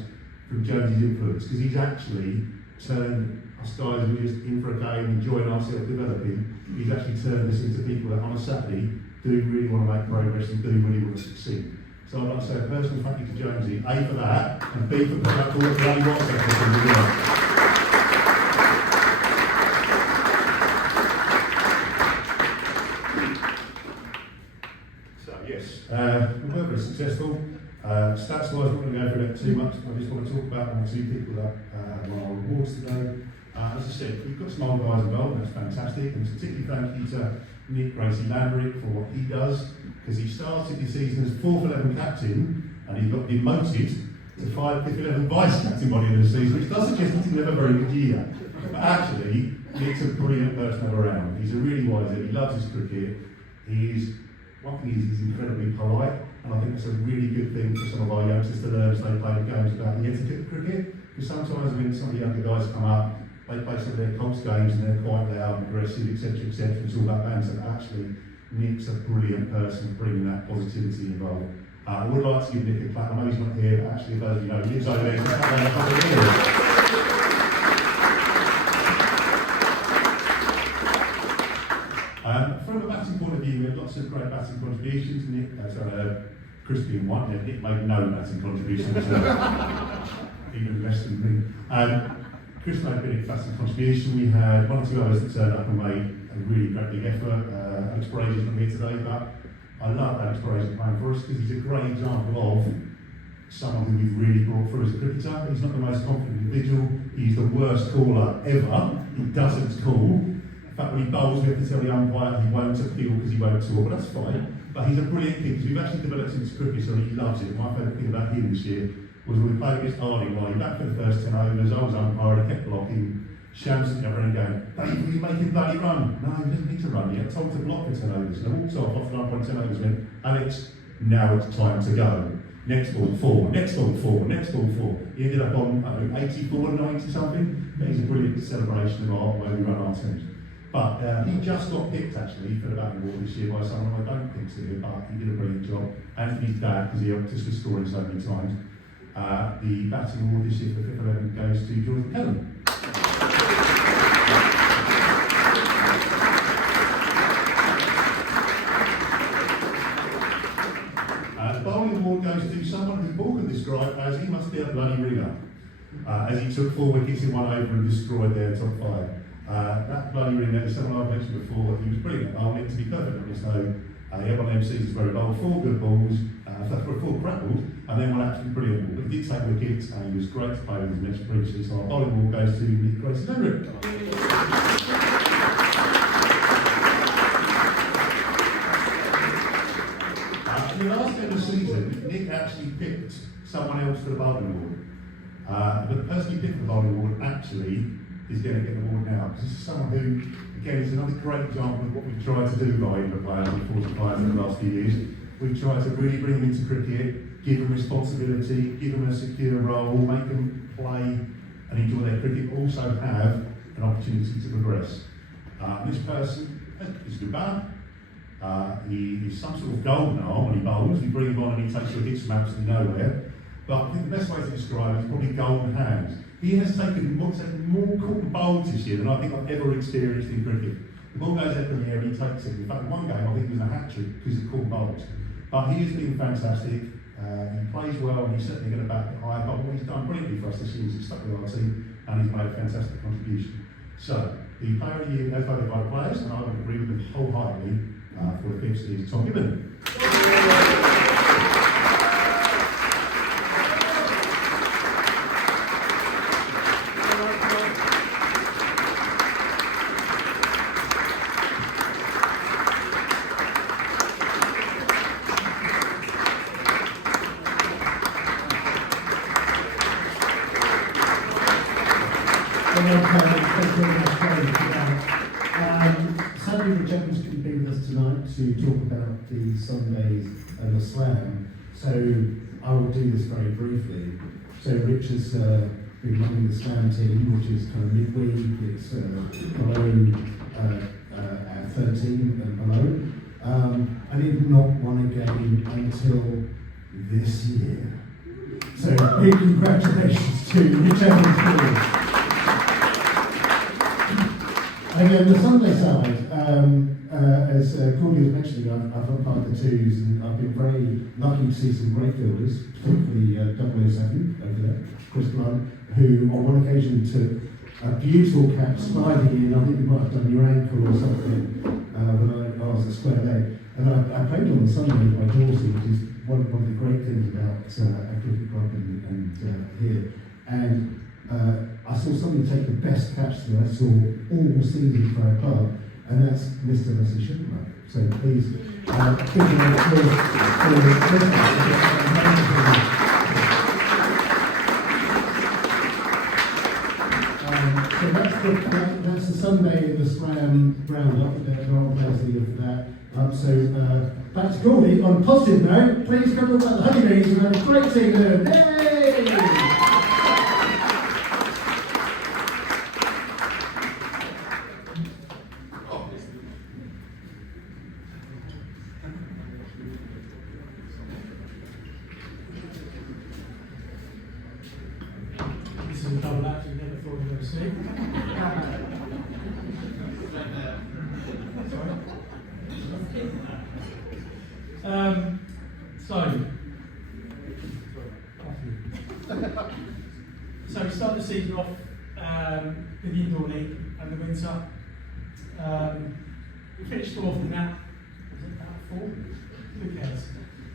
from Jonesy's influence, because he's actually turned us guys who were just in for a game, enjoying ourselves developing, he's actually turned us into people that on a Saturday do really want to make progress and do really want to succeed. So I'd like to say a personal thank you to Jonesy, A for that, and B for putting up all the bloody WhatsApp as well. So yes, we were very successful. Stats-wise, we're not going to go through that too much. I just want to talk about one or two people that won our awards today. As I said, we've got some old guys involved, and that's fantastic. And particularly thank you to Nick Gracie Lambrick for what he does, because he started the season as 4th 11 captain, and he got demoted to 5th 11 vice captain by the end of the season, which does suggest that he didn't have a very good year. But actually, Nick's a brilliant person to have around. He's a really wise head, he loves his cricket. One thing is, he's incredibly polite, and I think that's a really good thing for some of our youngsters to learn as they play the games about the etiquette of cricket. Because sometimes when some of the younger guys come up, they play some of their Colts games and they're quite loud and aggressive, etc., etc. It's all about banter. Actually, Nick's a brilliant person bringing that positivity involved. I would like to give Nick a clap. I know he's not here, but actually, those of you know, he lives over there. He's been there a couple of years. From a batting point of view, we had lots of great batting contributions. Nick, Chris being one, Nick made no batting contributions, even less than me. Chris made a big batting contribution. We had one or two others that turned up and made a really great big effort. Alex Brady's not here today, but I love Alex Brady playing for us because he's a great example of someone who we've really brought through as a cricketer. He's not the most confident individual. He's the worst caller ever. He doesn't call. In fact, when he bowls, we have to tell the umpire he won't appeal because he won't talk, but that's fine. But he's a brilliant kid because we've actually developed him as a cricketer and he loves it. My favourite thing about him this year was when we played against Harding, he back for the first 10 overs, I was umpire, he kept blocking, Shams at the other end going, Dave, will you make him bloody run? No, he doesn't need to run yet, I told him to block for 10 overs. And I walked off after 9.10 overs and went, Alex, now it's time to go. Next ball 4, next ball 4, next ball 4. He ended up on 84, 90 something. But he's a brilliant celebration of our way we run our teams. But he just got picked actually for the batting award this year by someone I don't think's here, but he did a brilliant job. Anthony's dad, because he helped us with scoring so many times. The batting award this year for 5th 11 goes to Jordan Kellam. The bowling award goes to someone who Paul can describe as he must be a bloody ringer, as he took 4 wickets in 1 over and destroyed their top 5. That bloody ringer is someone I've mentioned before. He was brilliant. I'll need to be perfectly honest though. He had one of them seasons where he bowled 4 good balls, 4 crackled, and then one absolutely brilliant ball. But he did take wickets and he was great to play with, as mentioned previously. So our bowling ball goes to Nick Gracie Lambrick. In the last game of the season, Nick actually picked someone else for the bowling award. But the person he picked for the bowling award actually is going to get the award now. Because this is someone who, again, is another great example of what we've tried to do by the players and force players in the last few years. We've tried to really bring them into cricket, give them responsibility, give them a secure role, make them play and enjoy their cricket, but also have an opportunity to progress. This person is a good batter. He is some sort of golden arm when he bowls. We bring him on and he takes your hits from absolutely nowhere. But I think the best way to describe it is probably golden hands. He has taken more caught bowls this year than I think I've ever experienced in cricket. The ball goes out from the air and he takes it. In fact, in one game I think it was a hat-trick because he caught bowls. But he has been fantastic. He plays well and he's certainly going to back it high. But what he's done brilliantly for us this year is he's stuck with our team and he's made a fantastic contribution. So, the player of the year as voted by the players, and I would agree with them wholeheartedly for the 5th season, Tom Gibbon. Sadly, the James couldn't be with us tonight to talk about the Sundays and the Slam, so I will do this very briefly. So Rich has been running the Slam team, which is kind of midweek. It's below 13 and below, and he did not won a game until this year. So big congratulations to Rich Evans. And then the Sunday side, as Cordy was mentioning, I've umpired the twos, and I've been very lucky to see some great fielders, particularly 007 over there, Chris Blunt, who on one occasion took a beautiful catch sliding in. I think you might have done your ankle or something when I was at square leg. And I played on the Sunday with my daughter, which is one of the great things about a cricket club and here. And I saw somebody take the best catch that I saw all season for our club, and that's Mr. Leslie Sugarman. So please, give him a applause so that's the Sunday in the Scram roundup. There are players here for that. So back to Goldie. On a positive note, please come talk about the Honeybees. We've had a great team there. Yay! This is a double act you never thought you'd ever see. So we start the season off with the indoor league and the winter. We finished fourth in that. Was it that four? Who cares?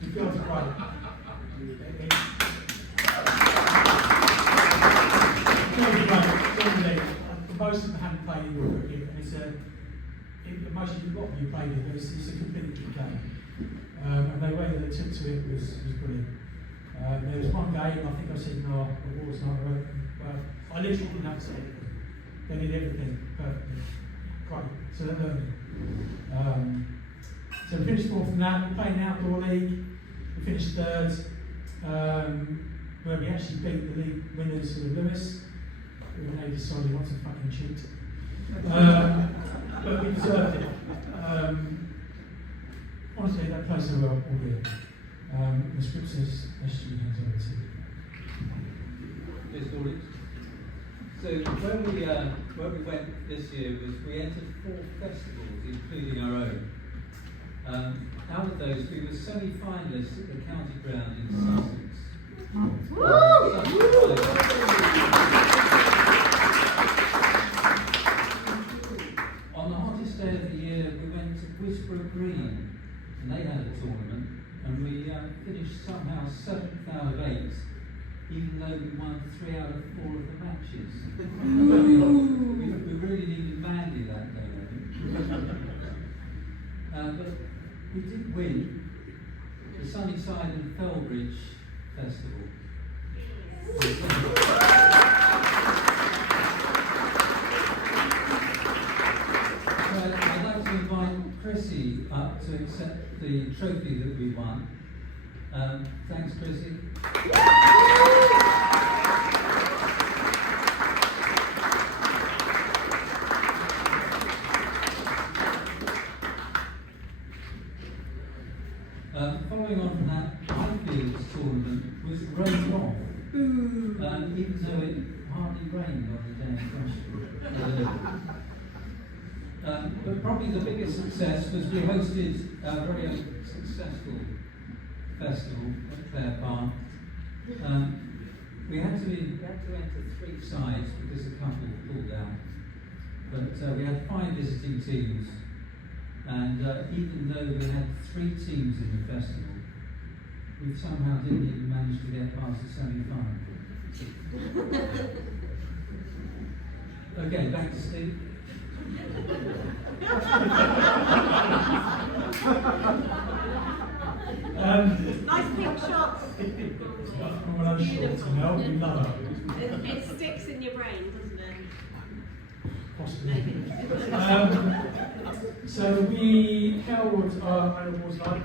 The girls are great. Most of them haven't played indoor cricket, and most of you played it, but it's a completely different game. And the way that they took to it was brilliant. There was one game, I think I said in our awards night, I literally didn't have to say anything. They did everything perfectly. Great. So they're learning. So we finished fourth in that. We played in the outdoor league. We finished third, where we actually beat the league winners of Lewis. They decided not to fucking cheat. But we deserved it. Honestly, that plays so well all year. The script says, SG has over to Yes, Gordon. So where we went this year was we entered 4 festivals, including our own. Out of those, we were semi-finalists at the county ground in Sussex. On the hottest day of the year, we went to Whisborough Green, and they had a tournament, and we finished somehow 7th out of 8, even though we won 3 out of 4 of the matches. we really needed Mandy that day, I think. But we did win the Sunnyside and Felbridge Festival. I'd like to invite Chrissy up to accept the trophy that we won. Thanks, Chrissy. Following on from that, Highfields tournament was rained off, even though it hardly rained on the day in question. But probably the biggest success was we hosted a very successful festival at Clare Park. We had to enter 3 sides because a couple pulled out. But we had 5 visiting teams, and even though we had 3 teams in the festival, we somehow didn't even manage to get past the semi-final. Okay, back to Steve. Nice pink shots. From one of those shorts, you know, we love it. It sticks in your brain, doesn't it? Possibly. So we held our awards night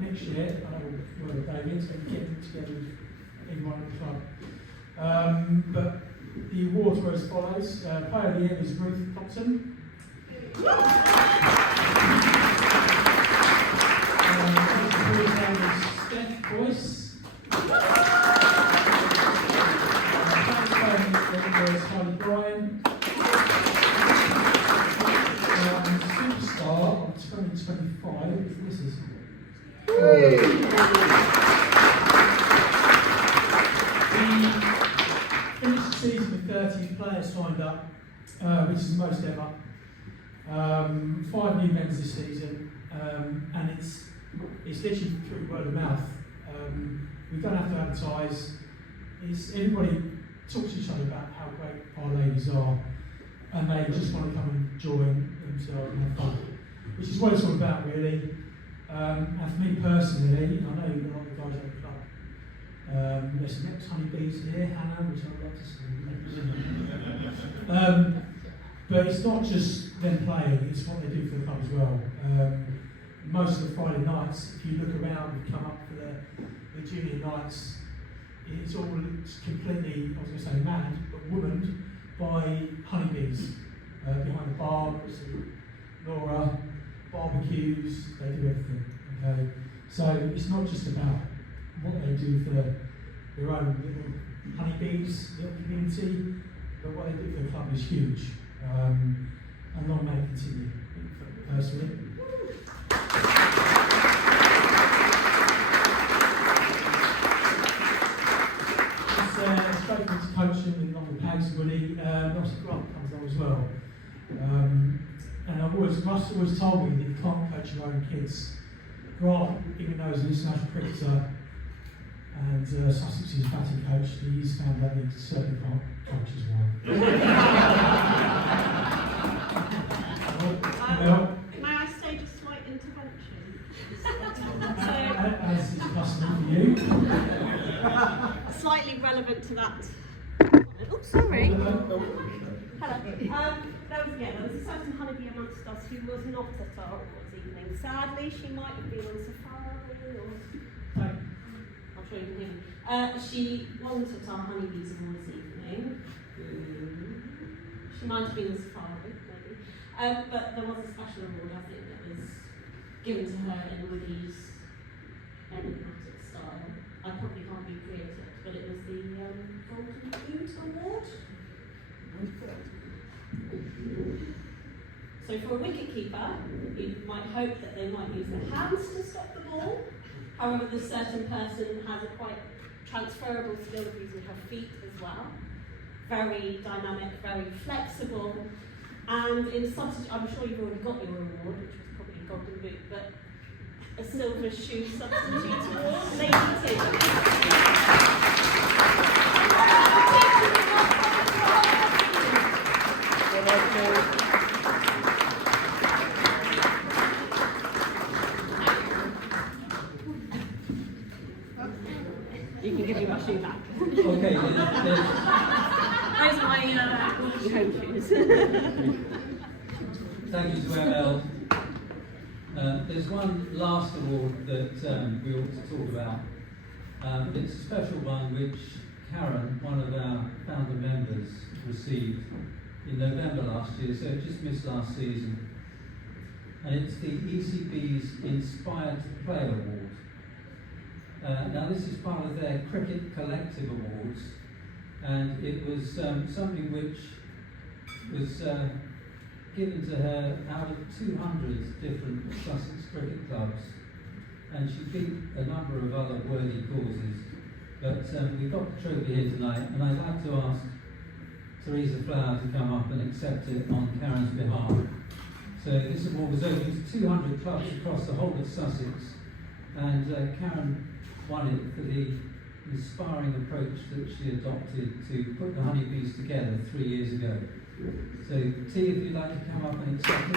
next year. I know we're with David, so we're getting together with everyone at the club. But the awards were as follows. Player of the year was Ruth Thompson. Steph Boyce. Harley Bryan. We finished the season with 13 players signed up, which is the most ever. 5 new members this season, and it's literally through word of mouth. We don't have to advertise. Everybody talks to each other about how great our ladies are, and they just want to come and join themselves and have fun, which is what it's all about, really. And for me personally, I know a lot of the guys at the club. There's some ex-honeybees here, Hannah, which I'd love to see. But it's not just them playing, it's what they do for the club as well. Most of the Friday nights, if you look around, we come up for the junior nights, it's completely, I was going to say mad, but womaned by honeybees. Behind the bar, Laura, barbecues, they do everything. Okay, so it's not just about what they do for their own little honeybees, little community, but what they do for the club is huge. And long may it continue, personally. It's spoken to coaching and along with Pags and Woody, obviously Grant comes on as well. And Russ always told me that you can't coach your own kids. Grant, even though he's an international cricketer and Sussex's batting coach, he's found that he certainly can't coach his wife. May I stage a slight intervention? As is custom for you. Slightly relevant to that. Oh, sorry. Hello. There was a certain honeybee amongst us who was not at our awards evening. Sadly, she might have been on safari or... I'm sure you can hear me. She wasn't at our honeybees awards evening. She might have been on safari, maybe. But there was a special award, I think, that was given to her in Woody's enigmatic style. I probably can't recreate it, but it was the Golden Boot Award. So for a wicket-keeper, you might hope that they might use their hands to stop the ball. However, this certain person has a quite transferable skill of using her feet as well. Very dynamic, very flexible. And in substitute, I'm sure you've already got your award, which was probably a Golden Boot, but a silver shoe substitute award, lady too. You can give me my shoe back. Okay, Those are my home shoes. thank you to ML. There's one last award that we ought to talk about. It's a special one which Karen, one of our founder members, received in November last year, so it just missed last season. And it's the ECB's Inspired Play Award. Now this is part of their Cricket Collective Awards, and it was something which was given to her out of 200 different Sussex cricket clubs, and she beat a number of other worthy causes. But we've got the trophy here tonight, and I'd like to ask Teresa Flower to come up and accept it on Karen's behalf. So this award was open to 200 clubs across the whole of Sussex, and Karen won it for the inspiring approach that she adopted to put the honeybees together 3 years ago. So T, if you'd like to come up and accept it.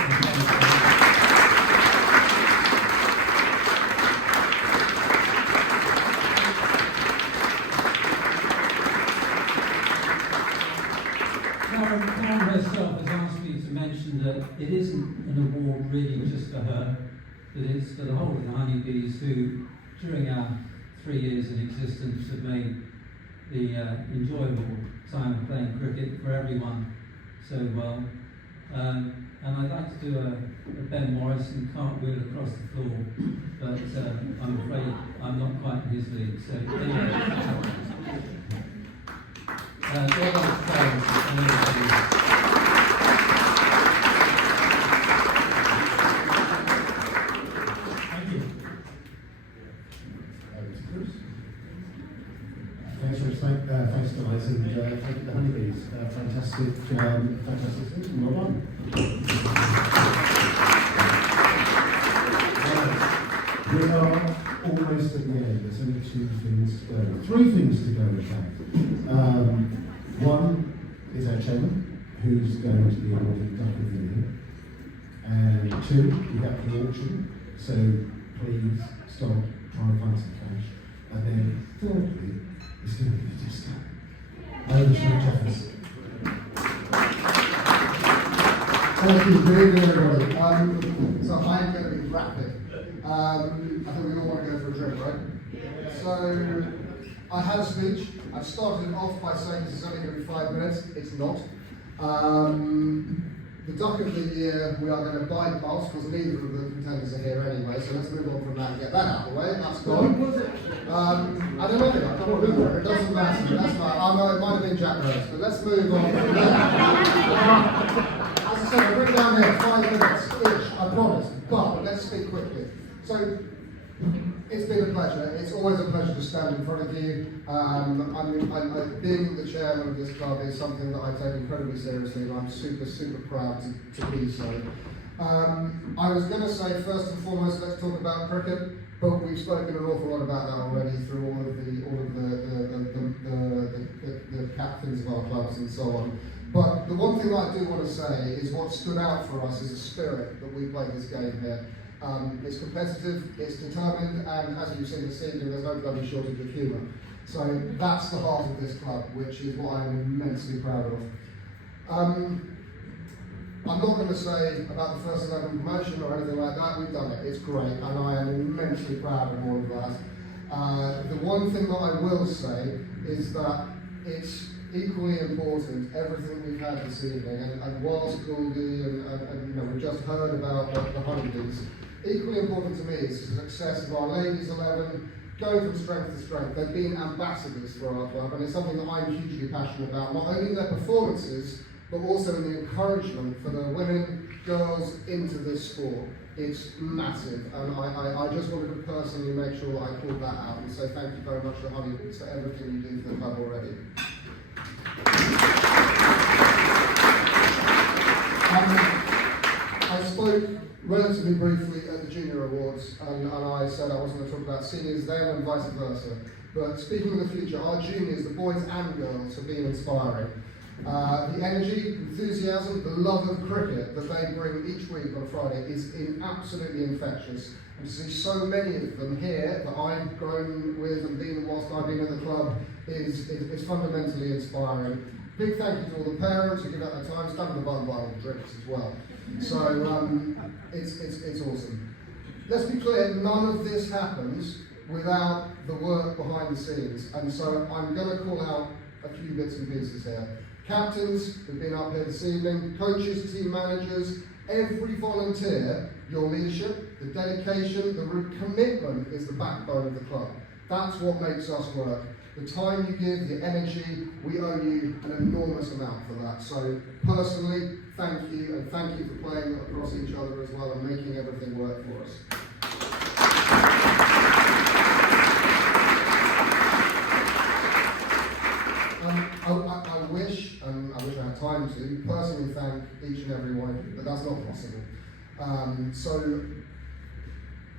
Karen herself has asked me to mention that it isn't an award really just for her, but it's for the whole of the honeybees who, during our 3 years in existence, have made the enjoyable time of playing cricket for everyone so well. And I'd like to do a Ben Morrison cartwheel across the floor, but I'm afraid I'm not quite in his league. So anyway. fantastic thing. Well done. We are almost at the end. There's only 2 things to go. 3 things to go, in fact. One is our chairman, who's going to be awarded Duck of the Year. And 2, we have the auction, so please stop trying to find some cash. And then thirdly, it's going to be the disco. Over to Rich Evans. Thank you, good evening everybody. So I'm going to be rapid. I think we all want to go for a drink, right? So I had a speech. I started it off by saying this is only going to be 5 minutes. It's not. The Duck of the Year we are going to bypass because neither of the contenders are here anyway, so let's move on from that and get that out of the way. That's gone. I don't know, I can't remember. It doesn't matter. That's fine. I know it might have been Jack Rose, but let's move on from there. As I said, I'll bring it down here 5 minutes-ish, I promise. But let's speak quickly. So it's been a pleasure. It's always a pleasure to stand in front of you. Being the chairman of this club is something that I take incredibly seriously, and I'm super, super proud to be so. I was going to say, first and foremost, let's talk about cricket, but we've spoken an awful lot about that already through all of the captains of our clubs and so on. But the one thing that I do want to say is what stood out for us is the spirit that we play this game here. It's competitive, it's determined, and as you've seen this evening, there's no bloody shortage of humour. So that's the heart of this club, which is what I'm immensely proud of. I'm not going to say about the first 11 promotion or anything like that. We've done it, it's great, and I am immensely proud of all of that. The one thing that I will say is that it's equally important, everything we've had this evening, and whilst Gouldy and we just heard about the honeybees, equally important to me is the success of our ladies 11, going from strength to strength. They've been ambassadors for our club, and it's something that I'm hugely passionate about, not only in their performances, but also in the encouragement for the women, girls into this sport. It's massive, and I just wanted to personally make sure that I called that out and say thank you very much to Honeybees for everything you do for the club already. I spoke relatively briefly at the Junior Awards, and I said I wasn't going to talk about seniors then and vice versa. But speaking of the future, our juniors, the boys and girls, have been inspiring. The energy, enthusiasm, the love of cricket that they bring each week on Friday is absolutely infectious. And to see so many of them here that I've grown with and been whilst I've been at the club is fundamentally inspiring. Big thank you to all the parents who give up their time, stand on the bottom bottle of drinks as well. So it's awesome. Let's be clear, none of this happens without the work behind the scenes. And so I'm going to call out a few bits and pieces here. Captains who've been up here this evening, coaches, team managers, every volunteer, your leadership, the dedication, the commitment is the backbone of the club. That's what makes us work. The time you give, the energy, we owe you an enormous amount for that. So personally, thank you, and thank you for playing across each other as well and making everything work for us. I wish I had time to personally thank each and every one of you, but that's not possible. So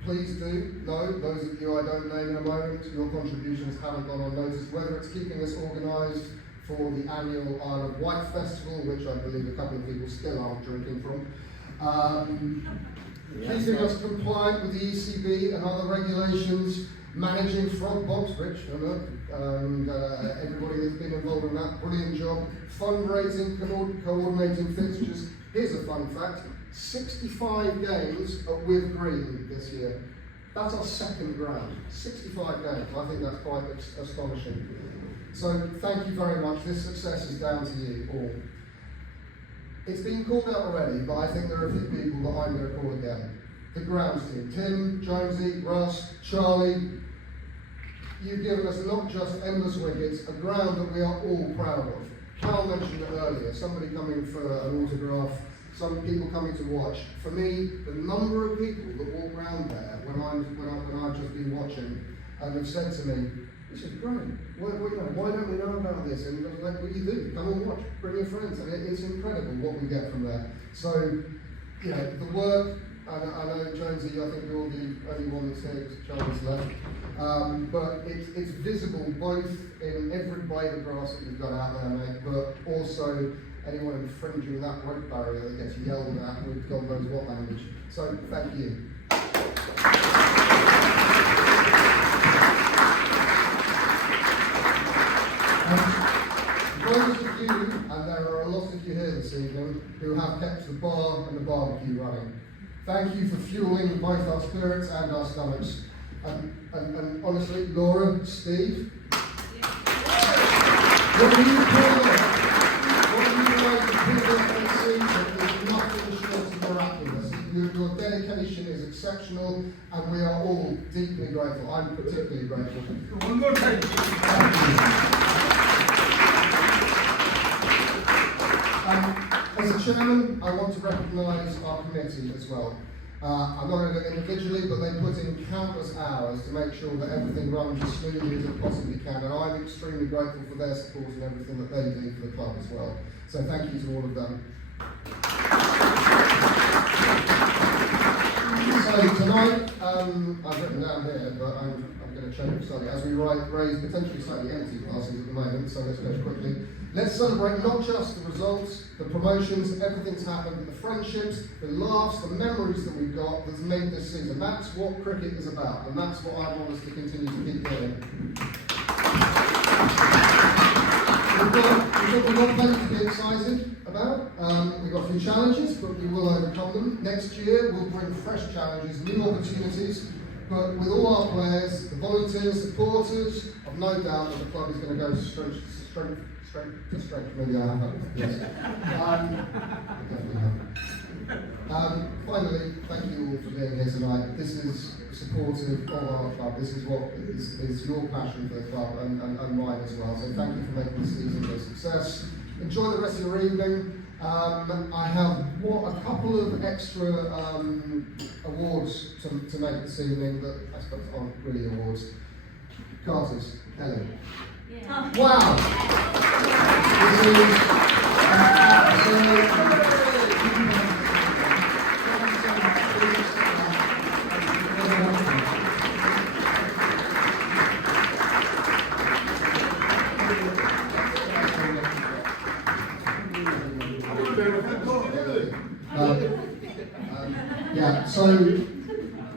please do know, those of you I don't name in a moment, your contributions haven't gone unnoticed, whether it's keeping us organised for the annual Isle of Wight Festival, which I believe a couple of people still aren't drinking from, keeping us compliant with the ECB and other regulations, managing Frogbox, Rich, and everybody that's been involved in that, brilliant job, fundraising, coordinating fixtures. Here's a fun fact, 65 games at With Green this year. That's our second ground, 65 games. I think that's quite astonishing. So thank you very much. This success is down to you all. It's been called out already, but I think there are a few people that I'm going to call again. The grounds team, Tim, Jonesy, Russ, Charlie. You've given us not just endless wickets, a ground that we are all proud of. Cal mentioned it earlier, somebody coming for an autograph, some people coming to watch. For me, the number of people that walk around there when I've just been watching and have said to me, This is great. Why don't we know about this? And like, what do you do? Come and watch. Bring your friends. I mean, it's incredible what we get from there. So, you know, the work. I know Jonesy. I think you're the only one that's here because Charlie's left. But it's visible both in every blade of grass that you've got out there, mate. But also anyone infringing that rope barrier that gets yelled at with God knows what language. So thank you. Those of you, and there are a lot of you here this evening, who have kept the bar and the barbecue running. Thank you for fueling both our spirits and our stomachs. And honestly, Laura, Steve, what you pulled like to pull off this season is nothing short of miraculous. Your dedication is exceptional, and we are all deeply grateful. I'm particularly grateful. One more time. As a chairman, I want to recognise our committee as well. I'm not going to do it individually, but they put in countless hours to make sure that everything runs as smoothly as it possibly can, and I'm extremely grateful for their support and everything that they do for the club as well. So thank you to all of them. So tonight, I've written down here, but I'm going to change it slightly, as we raise potentially slightly empty classes at the moment, so let's go quickly. Let's celebrate not just the results, the promotions, everything's happened, but the friendships, the laughs, the memories that we've got that's made this season. That's what cricket is about, and that's what I want us to continue to keep doing. We've got plenty to be excited about. We've got a few challenges, but we will overcome them. Next year, we'll bring fresh challenges, new opportunities, but with all our players, the volunteers, supporters, I've no doubt that the club is going to go strength to strength. Maybe I have. Yes. Definitely have. Finally, thank you all for being here tonight. This is supportive of our club. This is what is your passion for the club and mine as well. So thank you for making this season a success. Enjoy the rest of your evening. I have a couple of extra awards to make this evening that I suppose aren't really awards. Carters, Kelly. Yeah. Wow! This yeah, so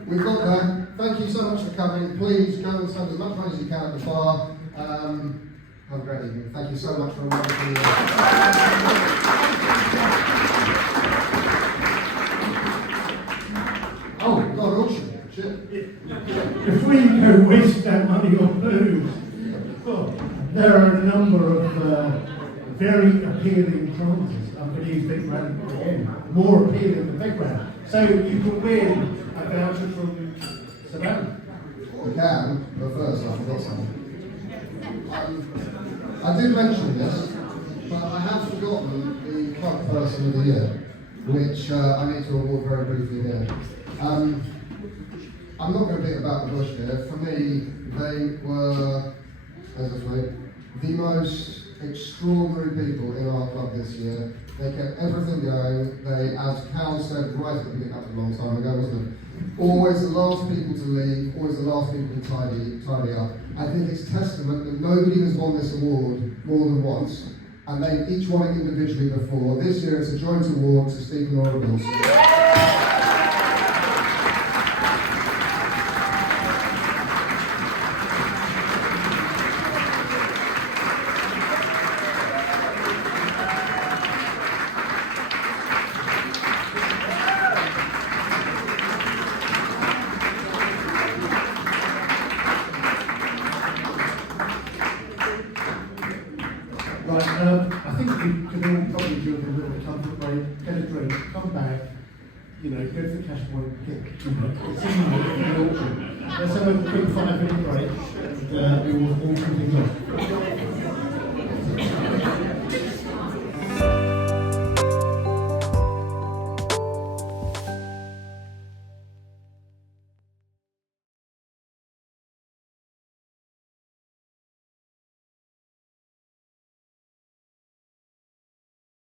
we've got that. Thank you so much for coming. Please go and spend as much money as you can at the bar. Have a great evening. Thank you so much for a wonderful year. Oh, got an auction. Shit. Before you go waste that money on booze, there are a number of very appealing prizes. I'm going to use Big Round again. More appealing than Big Round. So you can win a voucher from Savannah. You can, but first I forgot something. I did mention this, but I have forgotten the club person of the year, which I need to award very briefly here. I'm not going to beat about the bush here. For me, they were, as I say, the most extraordinary people in our club this year. They kept everything going. They, as Cal said right at the beginning, that was a long time ago, wasn't it? Always the last people to leave, always the last people to tidy up. I think it's testament that nobody has won this award more than once, and they've each won it individually before. This year it's a joint award to Stephen Orville. I think we could all probably do a little comfort break, get a drink, come back, go to the cash point, get, it's in the auction. Let's have a quick 5-minute break, and we will all continue.